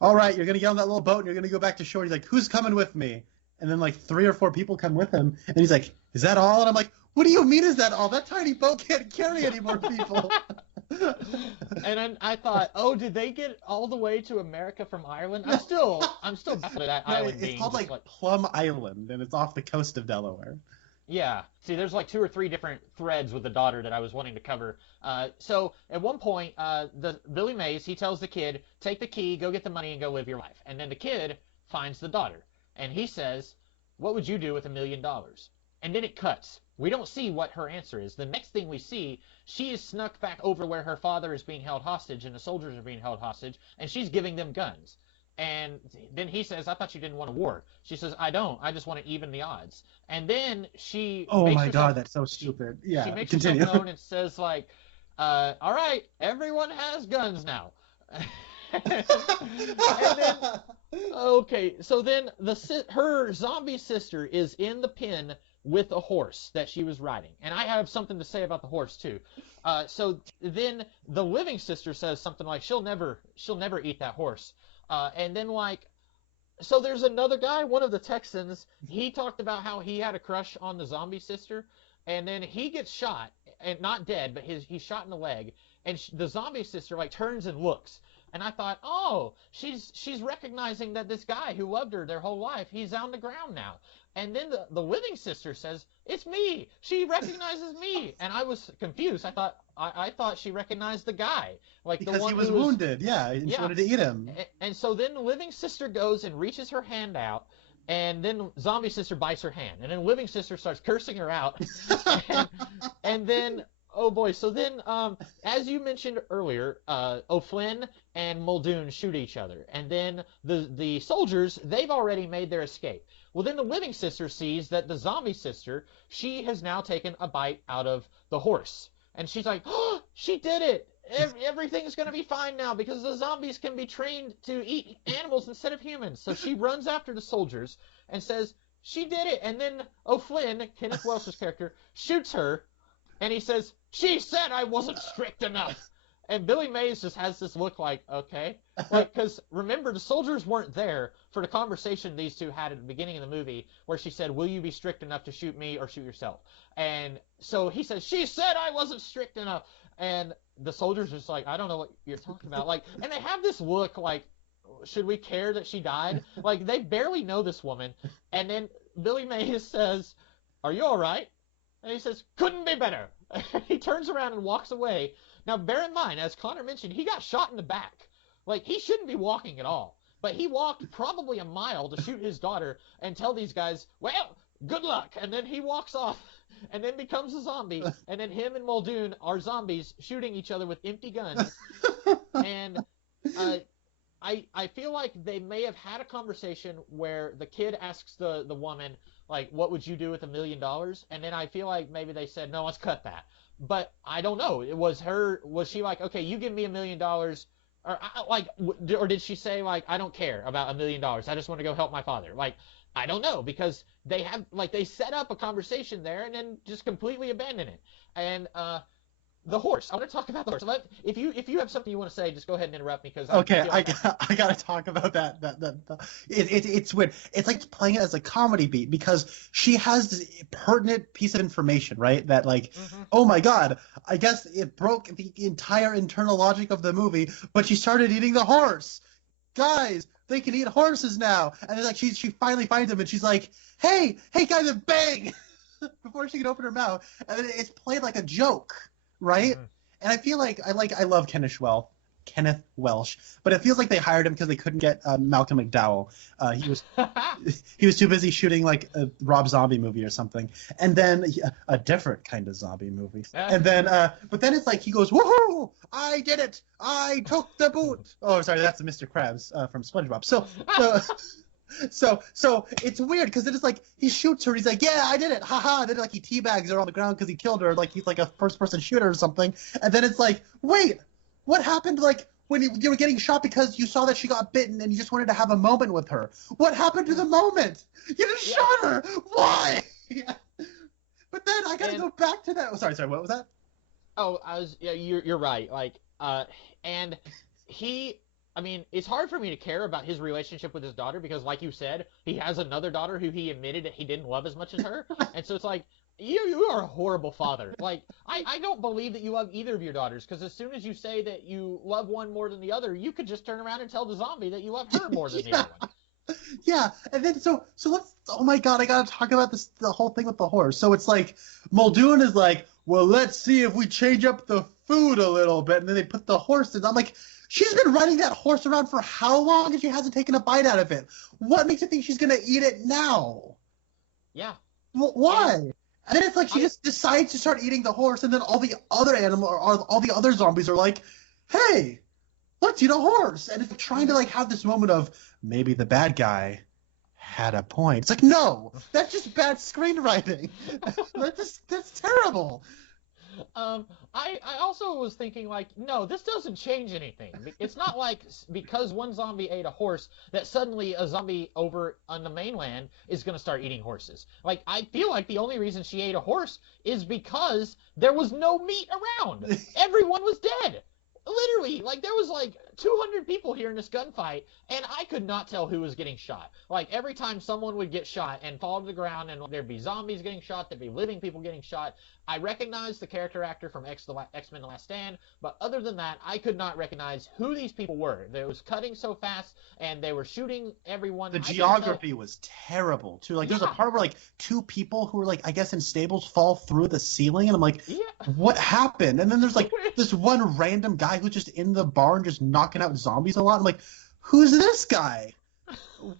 all right, you're going to get on that little boat and you're going to go back to shore. He's like, who's coming with me? And then 3 or 4 people come with him, and he's like, is that all? And I'm like, what do you mean is that all? That tiny boat can't carry any more people. And I thought, oh, did they get all the way to America from Ireland? I'm still baffled at that island being. It's called Plum Island, and it's off the coast of Delaware. Yeah. See, there's 2 or 3 different threads with the daughter that I was wanting to cover. So at one point, the Billy Mays, he tells the kid, take the key, go get the money, and go live your life. And then the kid finds the daughter, and he says, what would you do with $1 million? And then it cuts. We don't see what her answer is. The next thing we see, she is snuck back over where her father is being held hostage and the soldiers are being held hostage, and she's giving them guns. And then he says, I thought you didn't want a war. She says, I don't. I just want to even the odds. And then she Oh my God, that's so stupid. Yeah, she makes continue. herself known and says, all right, everyone has guns now. And then, okay, so then her zombie sister is in the pen with a horse that she was riding. And I have something to say about the horse too. So then the living sister says something like, she'll never eat that horse. And then so there's another guy, one of the Texans, he talked about how he had a crush on the zombie sister, and then he gets shot, and not dead, but he's shot in the leg, and the zombie sister turns and looks. And I thought, oh, she's recognizing that this guy who loved her their whole life, he's on the ground now. And then the living sister says, it's me. She recognizes me. And I was confused. I thought she recognized the guy. Because the one he was wounded, yeah, and she wanted to eat him. And so then the living sister goes and reaches her hand out, and then zombie sister bites her hand. And then living sister starts cursing her out. and then... Oh boy, so then, as you mentioned earlier, O'Flynn and Muldoon shoot each other, and then the soldiers, they've already made their escape. Well, then the living sister sees that the zombie sister, she has now taken a bite out of the horse, and she's like, oh, she did it! Everything's going to be fine now, because the zombies can be trained to eat animals instead of humans. So she runs after the soldiers and says, she did it, and then O'Flynn, Kenneth Welsh's character, shoots her, and he says, she said I wasn't strict enough. And Billy Mays just has this look like, okay. Because remember, the soldiers weren't there for the conversation these two had at the beginning of the movie where she said, will you be strict enough to shoot me or shoot yourself? And so he says, she said I wasn't strict enough. And the soldiers are just like, I don't know what you're talking about. And they have this look like, should we care that she died? They barely know this woman. And then Billy Mays says, are you all right? And he says, couldn't be better. He turns around and walks away. Now, bear in mind, as Connor mentioned, he got shot in the back. He shouldn't be walking at all. But he walked probably a mile to shoot his daughter and tell these guys, well, good luck. And then he walks off and then becomes a zombie. And then him and Muldoon are zombies shooting each other with empty guns. And I feel like they may have had a conversation where the kid asks the woman, what would you do with $1 million? And then I feel like maybe they said, no, let's cut that. But I don't know. Was she like, okay, you give me $1 million, or did she say I don't care about $1 million. I just want to go help my father. I don't know, because they have they set up a conversation there and then just completely abandon it. And the horse. I want to talk about the horse. If you have something you want to say, just go ahead and interrupt me because I got to talk about that. It's weird. It's like playing it as a comedy beat because she has this pertinent piece of information, right? That oh my God, I guess it broke the entire internal logic of the movie, but she started eating the horse. Guys, they can eat horses now, and then she finally finds him and she's like, hey guys, and bang, before she can open her mouth, and then it's played like a joke. right? Mhm. And I feel like I love Kenneth Welsh, but it feels like they hired him because they couldn't get Malcolm McDowell. He was too busy shooting like a Rob Zombie movie or something, and then a different kind of zombie movie. And then, but then it's like he goes, "Woohoo! I did it! I took the boot!" Oh, sorry, that's Mr. Krabs from SpongeBob. So it's weird because it is like he shoots her. He's like, "Yeah, I did it, haha!" Then like he teabags her on the ground because he killed her. Like he's like a first-person shooter or something. And then it's like, wait, what happened? Like when you were getting shot because you saw that she got bitten and you just wanted to have a moment with her. What happened to the moment? You just shot her. Why? But then I gotta go back to that. Oh, sorry. What was that? Oh, you're right. Like, and he. I mean, it's hard for me to care about his relationship with his daughter because, like you said, he has another daughter who he admitted that he didn't love as much as her. And so it's like, you are a horrible father. Like, I don't believe that you love either of your daughters because as soon as you say that you love one more than the other, you could just turn around and tell the zombie that you love her more than the other one. Yeah, and then so let's. Oh my God, I gotta talk about the whole thing with the horse. So it's like Muldoon is like, well, let's see if we change up the food a little bit, and then they put the horse in. I'm like, she's been riding that horse around for how long, and she hasn't taken a bite out of it. What makes you think she's gonna eat it now? Yeah. Why? And then it's like she just decides to start eating the horse, and then all the other all the other zombies are like, hey, let's eat a horse. And it's trying to like have this moment of maybe the bad guy had a point. It's like, no, that's just bad screenwriting. that's terrible. I also was thinking like, no, this doesn't change anything. It's not like because one zombie ate a horse that suddenly a zombie over on the mainland is going to start eating horses. Like, I feel like the only reason she ate a horse is because there was no meat around. Everyone was dead. Literally, like, there was like 200 people here in this gunfight, and I could not tell who was getting shot. Like, every time someone would get shot and fall to the ground, and there'd be zombies getting shot, there'd be living people getting shot. I recognized the character actor from X-Men The Last Stand, but other than that, I could not recognize who these people were. It was cutting so fast, and they were shooting everyone. The geography was terrible, too. Like, there's a part where, like, two people who were, like, I guess in stables fall through the ceiling, and I'm like, what happened? And then there's, like, this one random guy who's just in the barn just knocking out zombies a lot. I'm like, who's this guy?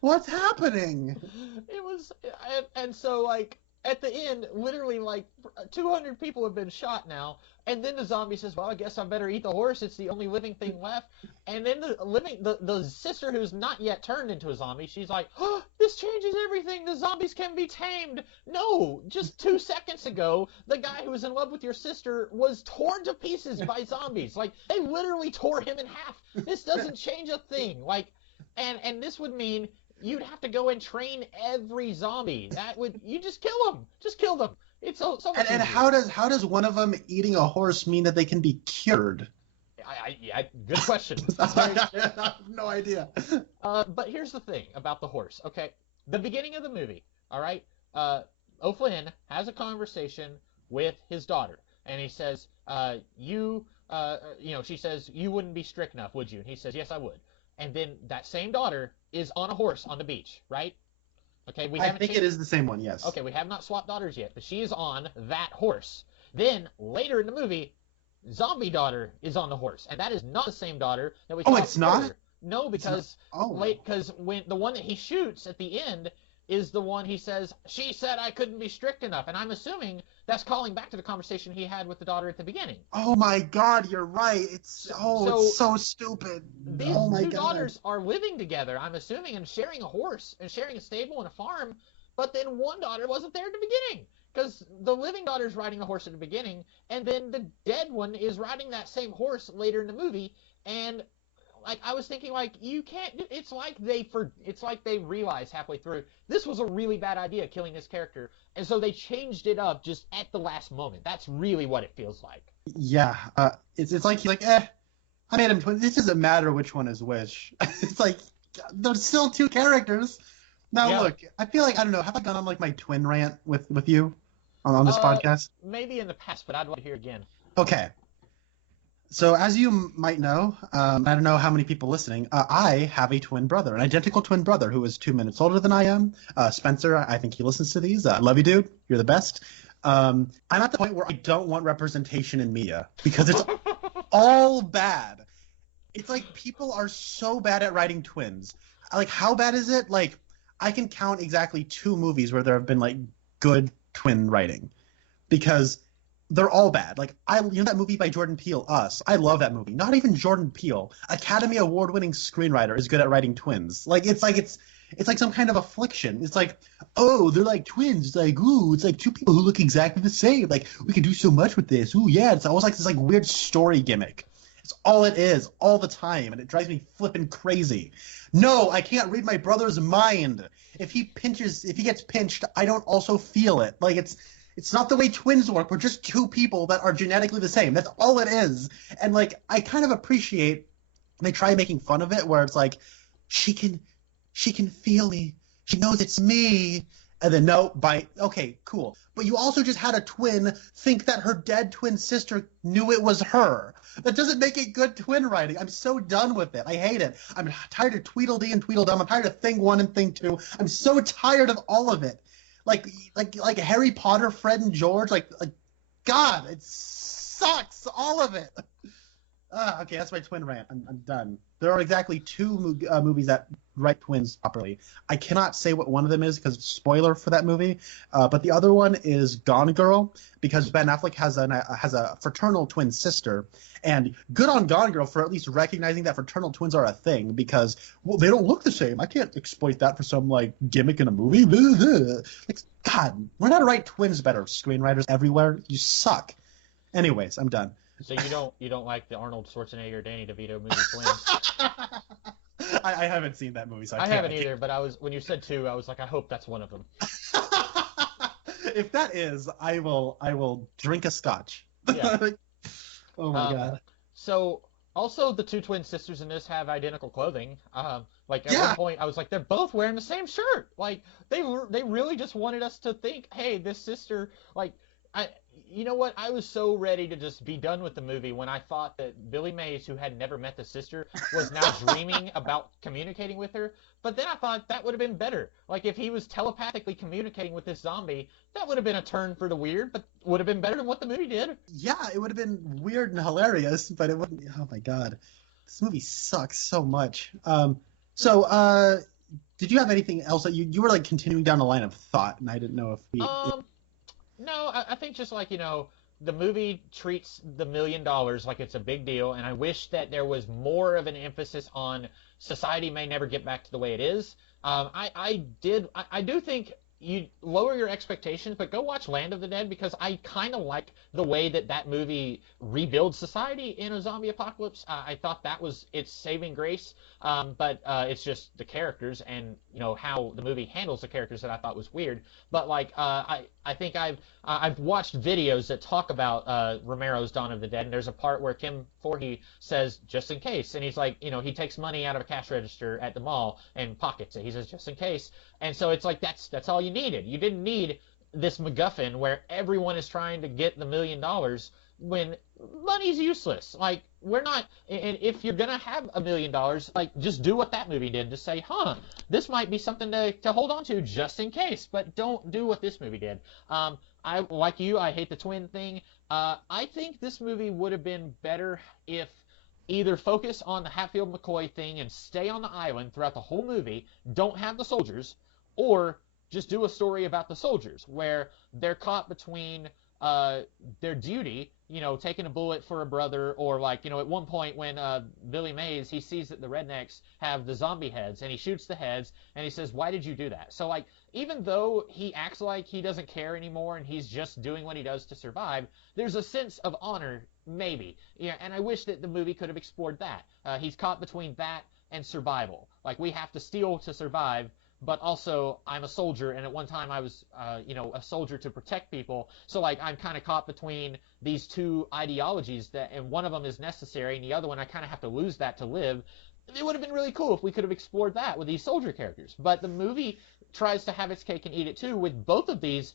What's happening? It was, and so, like, at the end, literally, like, 200 people have been shot now, and then the zombie says, well, I guess I better eat the horse, it's the only living thing left, and then the sister who's not yet turned into a zombie, she's like, oh, this changes everything, the zombies can be tamed. No, just 2 seconds ago, the guy who was in love with your sister was torn to pieces by zombies. Like, they literally tore him in half. This doesn't change a thing. Like, and this would mean you'd have to go and train every zombie. You just kill them. Just kill them. It's so much easier. And how does one of them eating a horse mean that they can be cured? Good question. I have no idea. But here's the thing about the horse. Okay, the beginning of the movie. All right. O'Flynn has a conversation with his daughter, and he says, she says, you wouldn't be strict enough, would you? And he says, yes, I would. And then that same daughter is on a horse on the beach, right? Okay, I think it is the same one, yes. Okay, we have not swapped daughters yet, but she is on that horse. Then, later in the movie, zombie daughter is on the horse, and that is not the same daughter that we saw. Oh, it's not? No, because when the one that he shoots at the end is the one he says, she said I couldn't be strict enough, and I'm assuming that's calling back to the conversation he had with the daughter at the beginning. Oh my God, you're right. It's so stupid. These two daughters are living together, I'm assuming, and sharing a horse and sharing a stable and a farm, but then one daughter wasn't there at the beginning. Because the living daughter's riding the horse at the beginning, and then the dead one is riding that same horse later in the movie, and like I was thinking, like, you can't. It's like they realized halfway through this was a really bad idea, killing this character, and so they changed it up just at the last moment. That's really what it feels like. Yeah, it's like he's like, I made him twins. This doesn't matter which one is which. It's like there's still two characters. Now look, I feel like I don't know. Have I gone on like my twin rant with you on this podcast? Maybe in the past, but I'd like to hear again. Okay. So as you might know, I don't know how many people listening, I have a twin brother, an identical twin brother who is 2 minutes older than I am. Spencer, I think he listens to these. Love you, dude. You're the best. I'm at the point where I don't want representation in media because it's all bad. It's like people are so bad at writing twins. Like, how bad is it? Like, I can count exactly 2 movies where there have been like good twin writing, because they're all bad. Like, that movie by Jordan Peele, Us. I love that movie. Not even Jordan Peele, Academy Award-winning screenwriter, is good at writing twins. Like, it's like some kind of affliction. It's like, oh, they're like twins. It's like, ooh, it's like 2 people who look exactly the same. Like, we can do so much with this. Ooh, yeah. It's almost like this like weird story gimmick. It's all it is, all the time, and it drives me flipping crazy. No, I can't read my brother's mind. If he gets pinched, I don't also feel it. Like, it's not the way twins work. We're just 2 people that are genetically the same. That's all it is. And, like, I kind of appreciate they try making fun of it, where it's like, she can feel me. She knows it's me. And then, no, okay, cool. But you also just had a twin think that her dead twin sister knew it was her. That doesn't make it good twin writing. I'm so done with it. I hate it. I'm tired of Tweedledee and Tweedledum. I'm tired of Thing 1 and Thing 2. I'm so tired of all of it. Like Harry Potter, Fred and George. Like God, it sucks. All of it. Okay, that's my twin rant. I'm done. There are exactly 2 movies that write twins properly. I cannot say what one of them is because it's a spoiler for that movie. But the other one is Gone Girl, because Ben Affleck has a fraternal twin sister. And good on Gone Girl for at least recognizing that fraternal twins are a thing, because, well, they don't look the same. I can't exploit that for some, like, gimmick in a movie. Like, God, learn how to write twins better, screenwriters everywhere. You suck. Anyways, I'm done. So you don't like the Arnold Schwarzenegger, Danny DeVito movie Twins? I haven't seen that movie, so I haven't either. But when you said 2, I was like, I hope that's one of them. If that is, I will drink a scotch. Yeah. Oh my God. So also the 2 twin sisters in this have identical clothing. Like at Yeah. one point I was like, they're both wearing the same shirt. Like they really just wanted us to think, hey, this sister, like you know what? I was so ready to just be done with the movie when I thought that Billy Mays, who had never met the sister, was now dreaming about communicating with her. But then I thought that would have been better. Like, if he was telepathically communicating with this zombie, that would have been a turn for the weird, but would have been better than what the movie did. Yeah, it would have been weird and hilarious, but it wouldn't. Oh my God. This movie sucks so much. Did you have anything else that you were like continuing down a line of thought, and I didn't know if we. No, I think just like, the movie treats the $1 million like it's a big deal, and I wish that there was more of an emphasis on society may never get back to the way it is. I do think you lower your expectations, but go watch Land of the Dead, because I kind of like the way that movie rebuilds society in a zombie apocalypse. I thought that was its saving grace, but it's just the characters and how the movie handles the characters that I thought was weird. But like I think I've watched videos that talk about Romero's Dawn of the Dead, and there's a part where Kim Forhey says, just in case, and he's like, he takes money out of a cash register at the mall and pockets it. He says, just in case. And so it's like, that's all you needed. You didn't need this MacGuffin where everyone is trying to get the $1 million when money's useless. Like, we're not, and if you're gonna have $1 million, like, just do what that movie did. Just say, this might be something to hold on to just in case, but don't do what this movie did. I like you, I hate the twin thing. I think this movie would have been better if either focus on the Hatfield McCoy thing and stay on the island throughout the whole movie, don't have the soldiers, or just do a story about the soldiers where they're caught between their duty, taking a bullet for a brother, or like, at one point when Billy Mays, he sees that the rednecks have the zombie heads, and he shoots the heads, and he says, why did you do that? So like, even though he acts like he doesn't care anymore and he's just doing what he does to survive, there's a sense of honor, maybe. Yeah, and I wish that the movie could have explored that. He's caught between that and survival. Like, we have to steal to survive, but also I'm a soldier, and at one time I was, a soldier to protect people. So like, I'm kind of caught between these 2 ideologies and one of them is necessary, and the other one I kind of have to lose that to live. It would have been really cool if we could have explored that with these soldier characters. But the movie tries to have its cake and eat it too with both of these,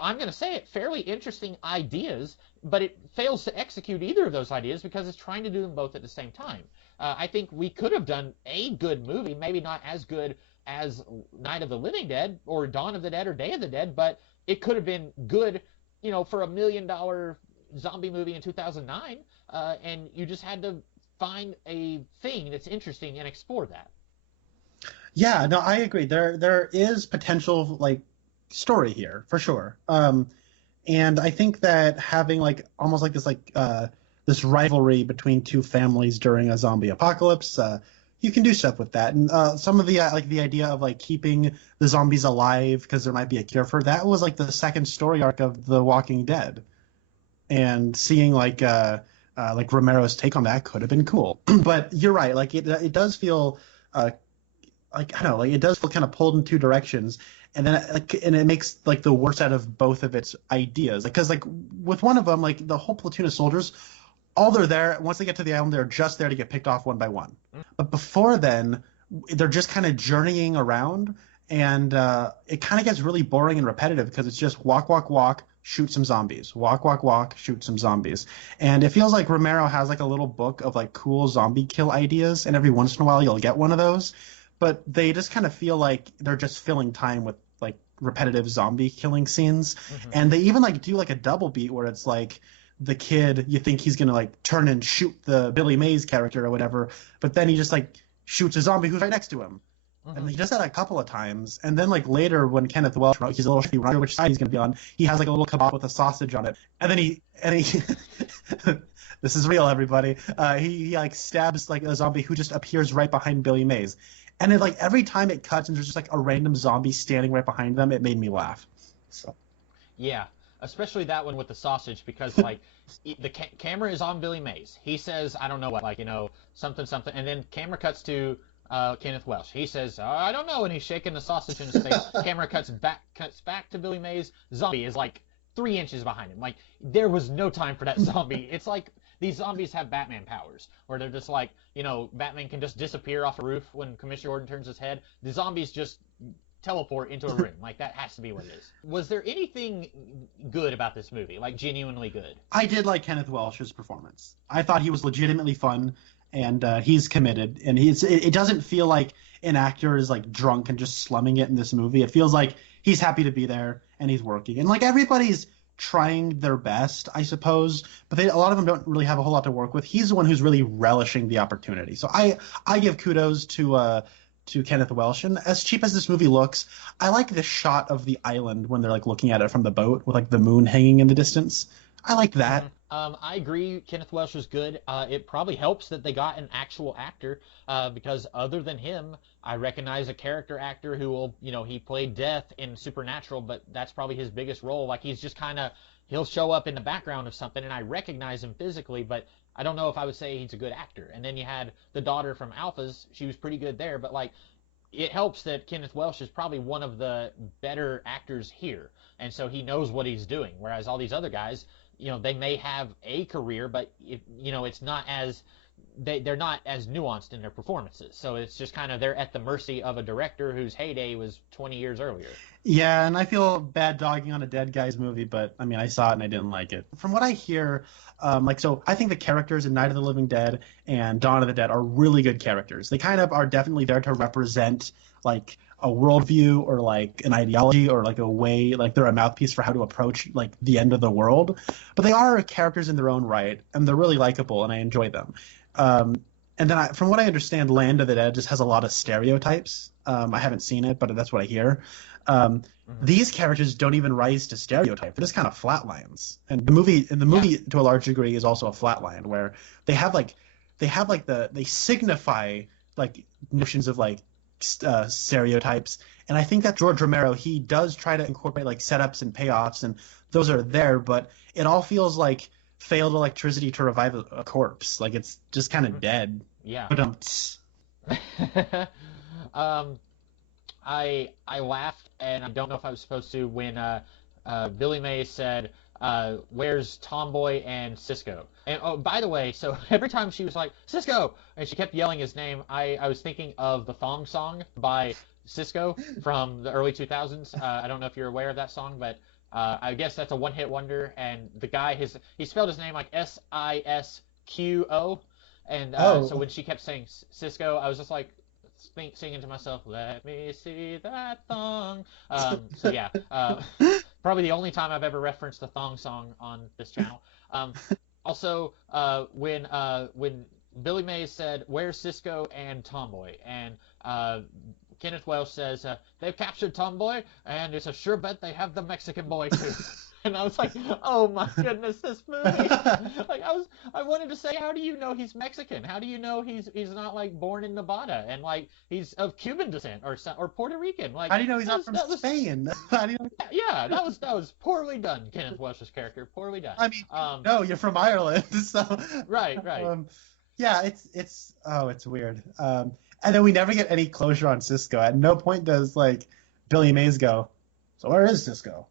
I'm going to say it, fairly interesting ideas, but it fails to execute either of those ideas because it's trying to do them both at the same time. I think we could have done a good movie, maybe not as good as Night of the Living Dead or Dawn of the Dead or Day of the Dead, but it could have been good, for $1 million zombie movie in 2009, and you just had to find a thing that's interesting and explore that. Yeah, no, I agree. There is potential like story here for sure. And I think that having like almost like this rivalry between two families during a zombie apocalypse, you can do stuff with that. And some of the like the idea of like keeping the zombies alive because there might be a cure for that was like the second story arc of The Walking Dead, and seeing like Romero's take on that could have been cool. But you're right, like it does feel like I don't know, like it does feel kind of pulled in two directions, and then and it makes like the worst out of both of its ideas. Because like with one of them, like the whole platoon of soldiers, all they're there once they get to the island, they're just there to get picked off one by one. But before then, they're just kind of journeying around, and it kind of gets really boring and repetitive because it's just walk, walk, walk, shoot some zombies, walk, walk, walk, shoot some zombies. And it feels like Romero has like a little book of like cool zombie kill ideas, and every once in a while you'll get one of those. But they just kind of feel like they're just filling time with like repetitive zombie killing scenes. Mm-hmm. And they even like do like a double beat where it's like the kid, you think he's going to like turn and shoot the Billy Mays character or whatever, but then he just like shoots a zombie who's right next to him. Mm-hmm. And he does that a couple of times. And then like later when Kenneth Welsh, he's a little shitty runner, which side he's going to be on, he has like a little kebab with a sausage on it. And then he this is real, everybody. He like stabs like a zombie who just appears right behind Billy Mays. And then, like, every time it cuts and there's just, like, a random zombie standing right behind them, it made me laugh. So. Yeah, especially that one with the sausage because, like, the camera is on Billy Mays. He says, I don't know what, like, something. And then camera cuts to Kenneth Welsh. He says, I don't know, and he's shaking the sausage in his face. Camera cuts back to Billy Mays. Zombie is, like, 3 inches behind him. Like, there was no time for that zombie. It's like these zombies have Batman powers, where they're just like, Batman can just disappear off a roof when Commissioner Gordon turns his head. The zombies just teleport into a room. Like, that has to be what it is. Was there anything good about this movie? Like, genuinely good? I did like Kenneth Welsh's performance. I thought he was legitimately fun, and he's committed. And it doesn't feel like an actor is, like, drunk and just slumming it in this movie. It feels like he's happy to be there, and he's working. And, like, everybody's trying their best, I suppose, but a lot of them don't really have a whole lot to work with. He's the one who's really relishing the opportunity. So I give kudos to Kenneth Welsh. And as cheap as this movie looks, I like the shot of the island when they're like looking at it from the boat with like the moon hanging in the distance. I like that. I agree. Kenneth Welsh was good. It probably helps that they got an actual actor because other than him, I recognize a character actor who will, he played Death in Supernatural, but that's probably his biggest role. Like he's just he'll show up in the background of something and I recognize him physically, but I don't know if I would say he's a good actor. And then you had the daughter from Alphas. She was pretty good there, but like it helps that Kenneth Welsh is probably one of the better actors here. And so he knows what he's doing. Whereas all these other guys, they may have a career, but it's not as they're not as nuanced in their performances. So it's just they're at the mercy of a director whose heyday was 20 years earlier. Yeah, and I feel bad dogging on a dead guy's movie, but I mean, I saw it and I didn't like it. From what I hear, so I think the characters in Night of the Living Dead and Dawn of the Dead are really good characters. They kind of are definitely there to represent like a worldview or like an ideology or like a way, like they're a mouthpiece for how to approach like the end of the world. But they are characters in their own right, and they're really likable, and I enjoy them. And then from what I understand, Land of the Dead just has a lot of stereotypes. I haven't seen it, but that's what I hear. These characters don't even rise to stereotype. They're just kind of flatlines. And the movie to a large degree is also a flatline where they signify like notions of like stereotypes. And I think that George Romero, he does try to incorporate like setups and payoffs, and those are there, but it all feels like failed electricity to revive a corpse. Like it's just kind of dead. Yeah. But I laughed, and I don't know if I was supposed to, when Billy Mays said, where's Tomboy and Cisco? And oh, by the way, so every time she was like, Cisco, and she kept yelling his name, I was thinking of the Thong Song by Cisco from the early 2000s. I don't know if you're aware of that song, but I guess that's a one-hit wonder, and the guy, he spelled his name like Sisqo, and so when she kept saying Cisco, I was just like singing to myself, let me see that thong. So yeah, Probably the only time I've ever referenced the thong song on this channel. Also, when Billy Mays said, "Where's Cisco and Tomboy?" and Kenneth Welsh says, "They've captured Tomboy, and it's a sure bet they have the Mexican boy too." And I was like, "Oh my goodness, this movie!" Like I wanted to say, how do you know he's Mexican? How do you know he's not like born in Nevada and like he's of Cuban descent or Puerto Rican? Like, how do you know he's not from Spain? How do you know? Yeah, that was poorly done. Kenneth Welsh's character, poorly done. I mean, no, you're from Ireland, so right. Yeah, it's weird. And then we never get any closure on Cisco. At no point does like Billy Mays go, "So where is Cisco?"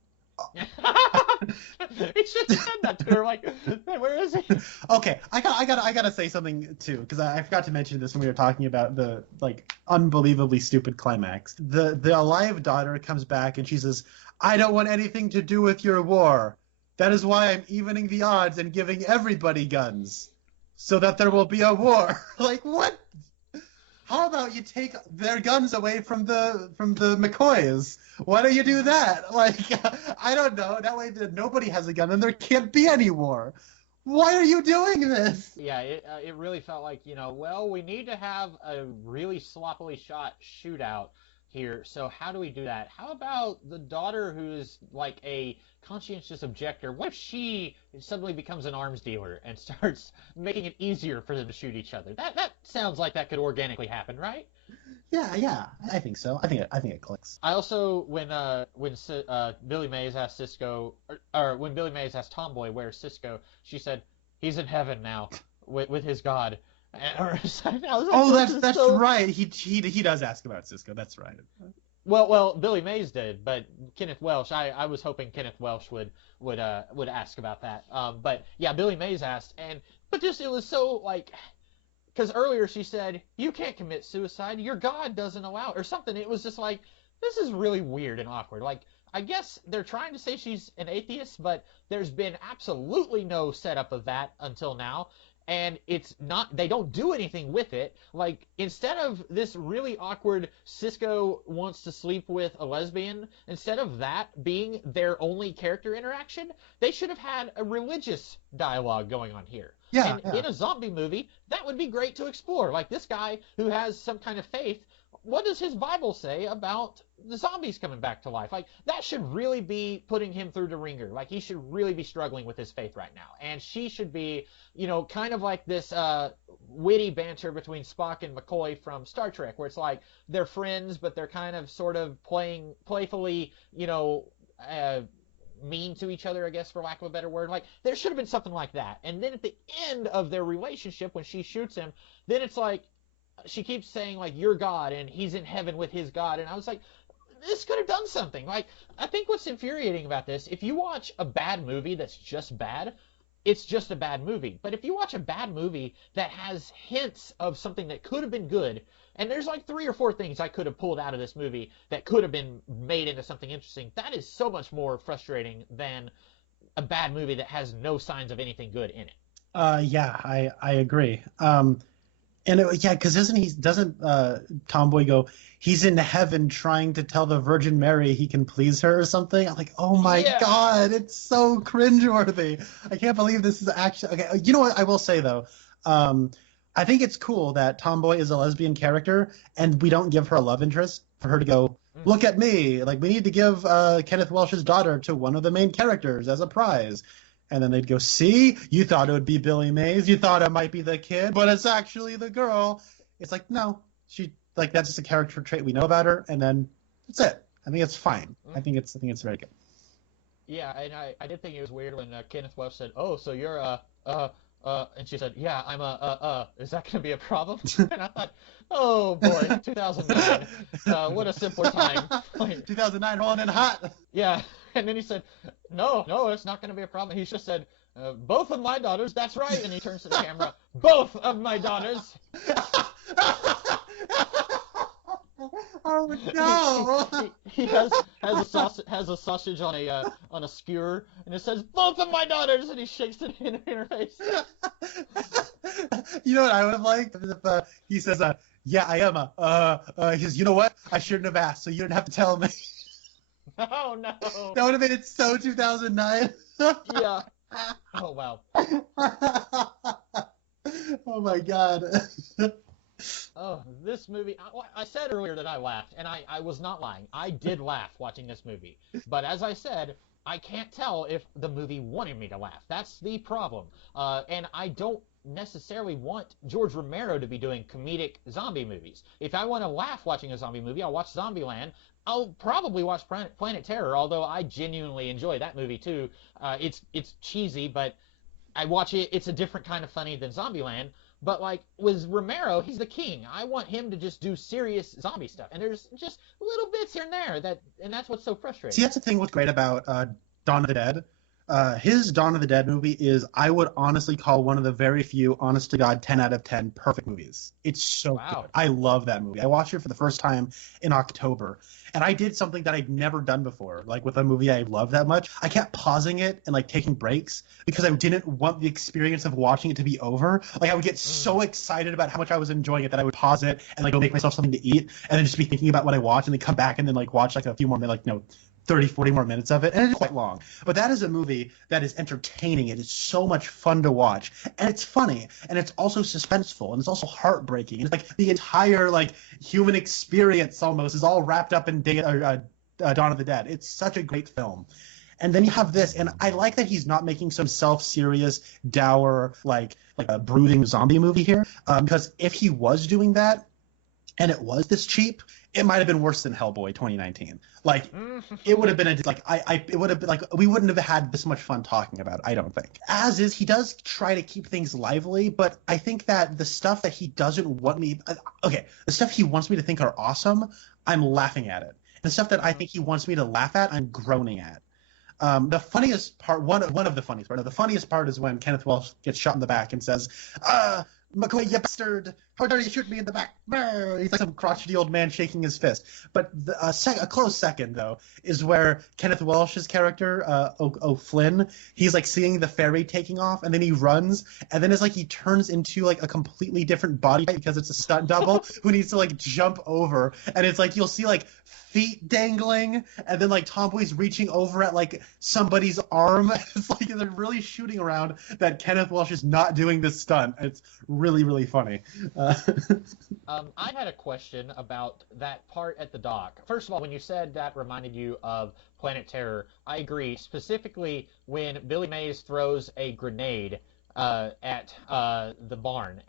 He should have said that to her. Like, "Hey, where is he?" Okay, I gotta say something too, because I forgot to mention this when we were talking about the like unbelievably stupid climax. The alive daughter comes back and she says, "I don't want anything to do with your war. That is why I'm evening the odds and giving everybody guns, so that there will be a war." Like, what? How about you take their guns away from the McCoys? Why don't you do that? Like, I don't know. That way nobody has a gun and there can't be any war. Why are you doing this? Yeah, it really felt like, well, we need to have a really sloppily shot shootout here. So how do we do that? How about the daughter who's like a conscientious objector? What if she suddenly becomes an arms dealer and starts making it easier for them to shoot each other? That sounds like that could organically happen, right? Yeah, I think so. I think it clicks. I also when Billy Mays asked Cisco, or when Billy Mays asked Tomboy where's Cisco, she said he's in heaven now with his God. That's right. He does ask about Cisco. That's right. Well, Billy Mays did, but Kenneth Welsh. I was hoping Kenneth Welsh would ask about that. But yeah, Billy Mays asked, but just it was so like, because earlier she said you can't commit suicide, your God doesn't allow it, or something. It was just like, this is really weird and awkward. Like, I guess they're trying to say she's an atheist, but there's been absolutely no setup of that until now. And it's not, they don't do anything with it. Like, instead of this really awkward Cisco wants to sleep with a lesbian, instead of that being their only character interaction, they should have had a religious dialogue going on here. Yeah, in a zombie movie, that would be great to explore. Like, this guy who has some kind of faith, what does his Bible say about the zombies coming back to life? Like, that should really be putting him through the ringer. Like, he should really be struggling with his faith right now. And she should be, kind of like this witty banter between Spock and McCoy from Star Trek, where it's like they're friends, but they're kind of sort of playfully, mean to each other, I guess, for lack of a better word. Like, there should have been something like that. And then at the end of their relationship, when she shoots him, then it's like, she keeps saying, like, you're God, and he's in heaven with his God. And I was like, this could have done something. Like, I think what's infuriating about this, if you watch a bad movie that's just bad, it's just a bad movie. But if you watch a bad movie that has hints of something that could have been good, and there's like 3 or 4 things I could have pulled out of this movie that could have been made into something interesting, that is so much more frustrating than a bad movie that has no signs of anything good in it. Yeah, I agree. Because doesn't Tomboy go, he's in heaven trying to tell the Virgin Mary he can please her or something? I'm like, oh my God, it's so cringeworthy. I can't believe this is actually, okay. You know what I will say though? I think it's cool that Tomboy is a lesbian character and we don't give her a love interest for her to go, look at me. Like, we need to give Kenneth Welsh's daughter to one of the main characters as a prize. And then they'd go, see, you thought it would be Billy Mays. You thought it might be the kid, but it's actually the girl. It's like, no, that's just a character trait we know about her. And then that's it. I think it's fine. I think it's very good. Yeah. And I did think it was weird when Kenneth Welsh said, oh, so you're and she said, yeah, I'm is that going to be a problem? And I thought, oh boy, 2009. What a simpler time. 2009 rolling in hot. Yeah. And then he said, no, it's not going to be a problem. He just said, both of my daughters, that's right. And he turns to the camera, both of my daughters. Oh no! He has a sausage on a skewer, and it says both of my daughters, and he shakes it in her face. You know what I would have liked if he says, "Yeah, I am." He says, "You know what? I shouldn't have asked, so you didn't have to tell me." Oh no. That would have made it so 2009. Yeah. Oh wow. Oh my god. Oh, this movie. I said earlier that I laughed, and I was not lying. I did laugh watching this movie. But as I said, I can't tell if the movie wanted me to laugh. That's the problem. And I don't necessarily want George Romero to be doing comedic zombie movies. If I want to laugh watching a zombie movie, I'll watch Zombieland. I'll probably watch Planet Terror, although I genuinely enjoy that movie too. It's cheesy, but I watch it. It's a different kind of funny than Zombieland. But like with Romero, he's the king. I want him to just do serious zombie stuff, and there's just little bits here and there and that's what's so frustrating. See, that's the thing what's great about Dawn of the Dead. His Dawn of the Dead movie is, I would honestly call, one of the very few, honest to God, 10 out of 10 perfect movies. It's so good. I love that movie. I watched it for the first time in October, and I did something that I'd never done before. Like with a movie I love that much, I kept pausing it and like taking breaks because I didn't want the experience of watching it to be over. Like I would get so excited about how much I was enjoying it that I would pause it and like go make myself something to eat, and then just be thinking about what I watched, and then come back and then like watch like a few more minutes, like 30, 40 more minutes of it, and it's quite long. But that is a movie that is entertaining. It is so much fun to watch, and it's funny, and it's also suspenseful, and it's also heartbreaking. It's like the entire like human experience almost is all wrapped up in Dawn of the Dead. It's such a great film. And then you have this, and I like that he's not making some self-serious, dour, like a brooding zombie movie here, because if he was doing that, and it was this cheap, it might have been worse than Hellboy 2019. Like, it would have been it would have been like, we wouldn't have had this much fun talking about it, I don't think. As is, he does try to keep things lively, but I think that the stuff that he doesn't want me, the stuff he wants me to think are awesome, I'm laughing at it. And the stuff that I think he wants me to laugh at, I'm groaning at. The funniest part, one of the funniest part, the funniest part is when Kenneth Welsh gets shot in the back and says, McCoy, you bastard! How dare you shoot me in the back? Brr! He's like some crotchety old man shaking his fist. But a close second, though, is where Kenneth Welsh's character, O'Flynn, he's like seeing the ferry taking off, and then he runs, and then it's like he turns into like a completely different body type because it's a stunt double who needs to like jump over, and it's like you'll see like feet dangling, and then like Tomboy's reaching over at like somebody's arm. It's like they're really shooting around that Kenneth Welsh is not doing this stunt. It's really, really funny. I had a question about that part at the dock. First of all, when you said that reminded you of Planet Terror, I agree. Specifically when Billy Mays throws a grenade at the barn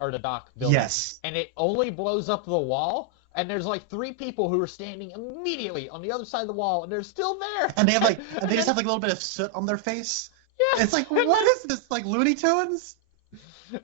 or the dock building. Yes. And it only blows up the wall. And there's like 3 people who are standing immediately on the other side of the wall, and they're still there. And they have they just have like a little bit of soot on their face. Yeah. It's like, what is this? Like Looney Tunes? Yeah,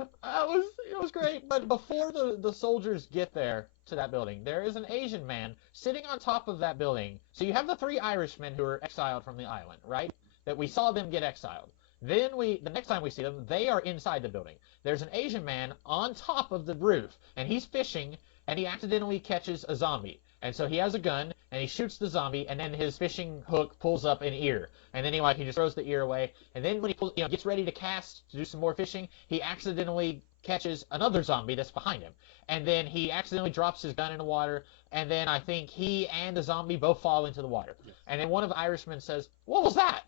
it was great. But before the soldiers get there to that building, there is an Asian man sitting on top of that building. So you have the 3 Irishmen who are exiled from the island, right? That we saw them get exiled. Then the next time we see them, they are inside the building. There's an Asian man on top of the roof, and he's fishing, and he accidentally catches a zombie. And so he has a gun, and he shoots the zombie, and then his fishing hook pulls up an ear. And then he just throws the ear away. And then when he gets ready to cast to do some more fishing, he accidentally catches another zombie that's behind him. And then he accidentally drops his gun in the water, and then I think he and the zombie both fall into the water. And then one of the Irishmen says, "What was that?"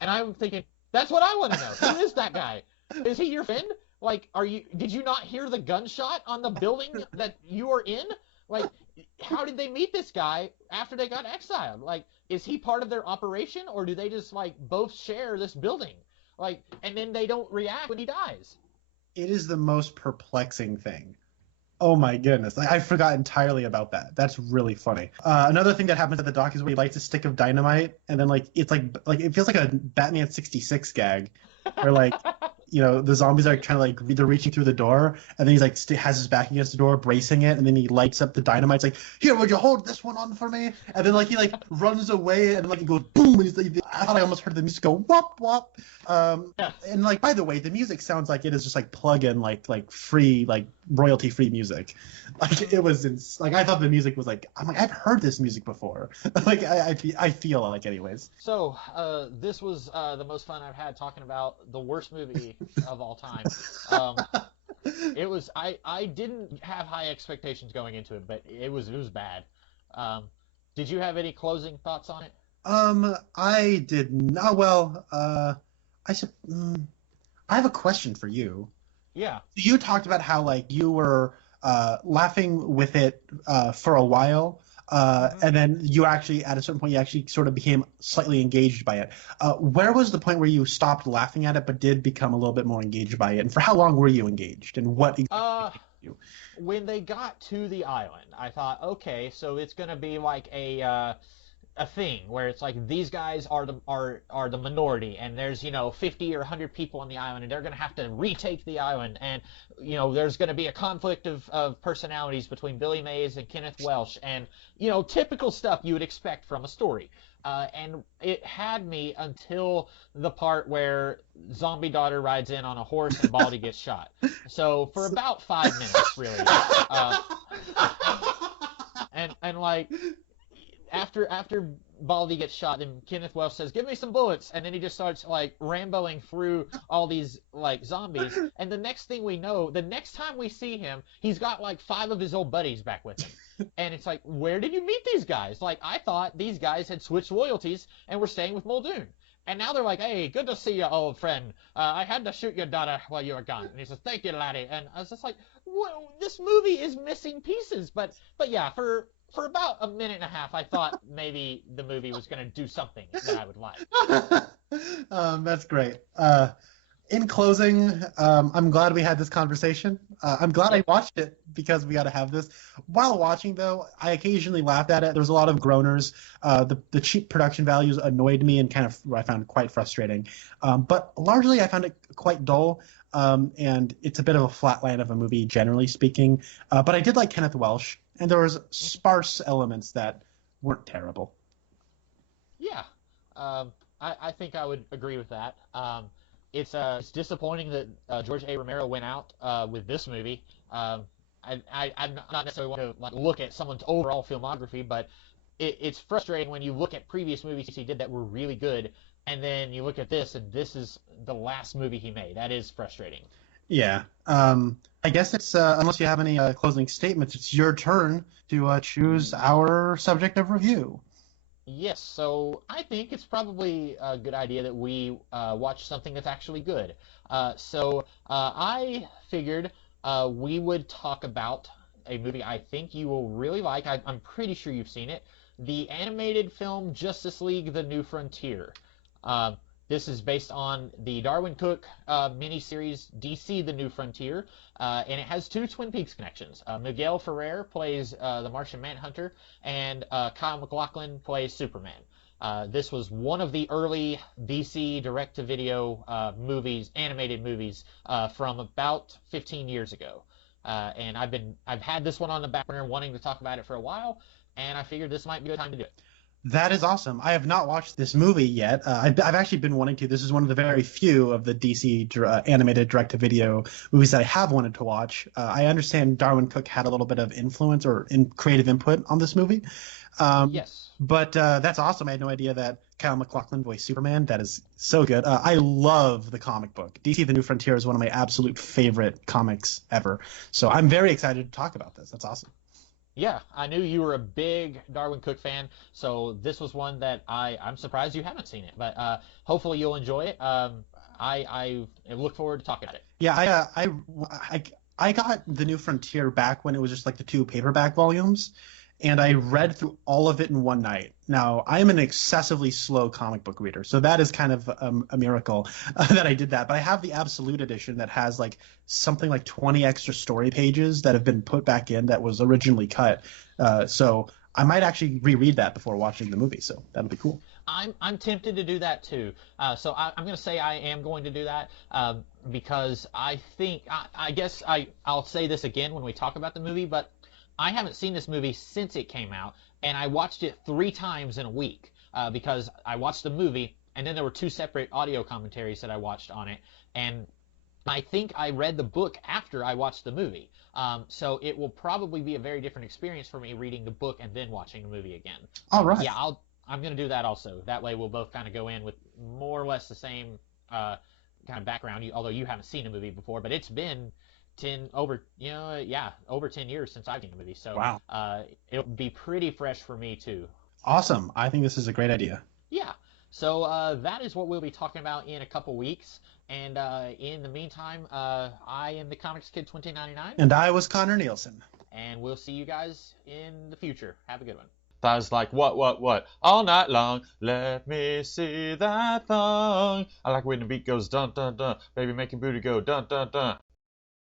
And I'm thinking, that's what I want to know. Who is that guy? Is he your friend? Like, did you not hear the gunshot on the building that you are in? Like, how did they meet this guy after they got exiled? Like, is he part of their operation, or do they just, like, both share this building? Like, and then they don't react when he dies. It is the most perplexing thing. Oh my goodness. Like, I forgot entirely about that. That's really funny. Another thing that happens at the dock is where he lights a stick of dynamite, and then, like, it's like it feels like a Batman 66 gag, where, like, the zombies are trying to, like, they're reaching through the door, and then he's, like, has his back against the door, bracing it, and then he lights up the dynamite. It's like, "Here, would you hold this one on for me?" And then, like, he, like, runs away, and, like, it goes boom, and he's like, I thought I almost heard the music go wop, wop. And, like, by the way, the music sounds like it is just, like, plug-in, like free, like, royalty-free music. Like, it was, like, I thought the music was, like, I'm like, I've heard this music before. Like, I feel like, anyways. So, this was the most fun I've had talking about the worst movie of all time. It was, I didn't have high expectations going into it, but it was bad. Did you have any closing thoughts on it? I did not. Well, I sup- I have a question for you. Yeah. You talked about how like you were laughing with it for a while, Hmm. and then you actually at a certain point you actually sort of became slightly engaged by it. Where was the point where you stopped laughing at it but did become a little bit more engaged by it? And for how long were you engaged? And what exactly Uh, engaged you? when they got to the island, I thought, okay, so it's gonna be like a thing where it's like these guys are the minority, and there's 50 or 100 people on the island, and they're gonna have to retake the island, and there's gonna be a conflict of personalities between Billy Mays and Kenneth Welsh, and typical stuff you would expect from a story. And it had me until the part where Zombie Daughter rides in on a horse and Baldy gets shot. So for about 5 minutes, really. Uh, and like after Baldy gets shot, then Kenneth Welsh says, "Give me some bullets," and then he just starts like ramboing through all these like zombies. And the next thing we know, the next time we see him, he's got like 5 of his old buddies back with him. And it's like, where did you meet these guys? Like, I thought these guys had switched loyalties and were staying with Muldoon. And now they're like, "Hey, good to see you, old friend. I had to shoot your daughter while you were gone." And he says, "Thank you, laddie." And I was just like, "What? This movie is missing pieces." But yeah, for about a minute and a half, I thought maybe the movie was going to do something that I would like. That's great. In closing, I'm glad we had this conversation. I'm glad I Yep. watched it because we got to have this. While watching, though, I occasionally laughed at it. There was a lot of groaners. The cheap production values annoyed me and kind of I found quite frustrating. But largely, I found it quite dull. And it's a bit of a flatline of a movie, generally speaking. But I did like Kenneth Welsh, and there was sparse elements that weren't terrible. Yeah. I think I would agree with that. It's disappointing that George A. Romero went out with this movie. I'm not necessarily want to like look at someone's overall filmography, but it's frustrating when you look at previous movies he did that were really good, and then you look at this, and this is the last movie he made. That is frustrating. Yeah. I guess it's unless you have any closing statements, it's your turn to choose our subject of review. Yes, so I think it's probably a good idea that we watch something that's actually good. I figured we would talk about a movie I think you will really like. I'm pretty sure you've seen it. The animated film Justice League: The New Frontier. Uh, this is based on the Darwin Cook miniseries DC: The New Frontier, and it has 2 Twin Peaks connections. Miguel Ferrer plays the Martian Manhunter, and Kyle MacLachlan plays Superman. This was one of the early DC direct-to-video movies, animated movies, from about 15 years ago. And I've had this one on the back burner, wanting to talk about it for a while, and I figured this might be a good time to do it. That is awesome. I have not watched this movie yet. I've actually been wanting to. This is one of the very few of the DC animated direct-to-video movies that I have wanted to watch. I understand Darwin Cook had a little bit of influence or creative input on this movie. Yes. But that's awesome. I had no idea that Kyle MacLachlan voiced Superman. That is so good. I love the comic book. DC: The New Frontier is one of my absolute favorite comics ever. So I'm very excited to talk about this. That's awesome. Yeah, I knew you were a big Darwin Cook fan, so this was one that I'm surprised you haven't seen it, but hopefully you'll enjoy it. I look forward to talking about it. Yeah, I got The New Frontier back when it was just like the 2 paperback volumes, and I read through all of it in one night. Now, I am an excessively slow comic book reader, so that is kind of a miracle that I did that. But I have the Absolute Edition that has like something like 20 extra story pages that have been put back in that was originally cut. So I might actually reread that before watching the movie, so that'll be cool. I'm tempted to do that too. I'm going to say I am going to do that because I think I guess I'll say this again when we talk about the movie, but I haven't seen this movie since it came out, and I watched it 3 times in a week because I watched the movie, and then there were 2 separate audio commentaries that I watched on it, and I think I read the book after I watched the movie. So it will probably be a very different experience for me reading the book and then watching the movie again. All right. Yeah, I'm going to do that also. That way we'll both kind of go in with more or less the same kind of background, although you haven't seen the movie before, but it's been over 10 years since I've seen the movie, so Wow. it'll be pretty fresh for me too. Awesome. I think this is a great idea. Yeah. So that is what we'll be talking about in a couple weeks. And in the meantime, I am the Comics Kid 2099. And I was Connor Nielsen. And we'll see you guys in the future. Have a good one. I was like, what? All night long, let me see that thong. I like when the beat goes dun, dun, dun. Baby making booty go dun, dun, dun.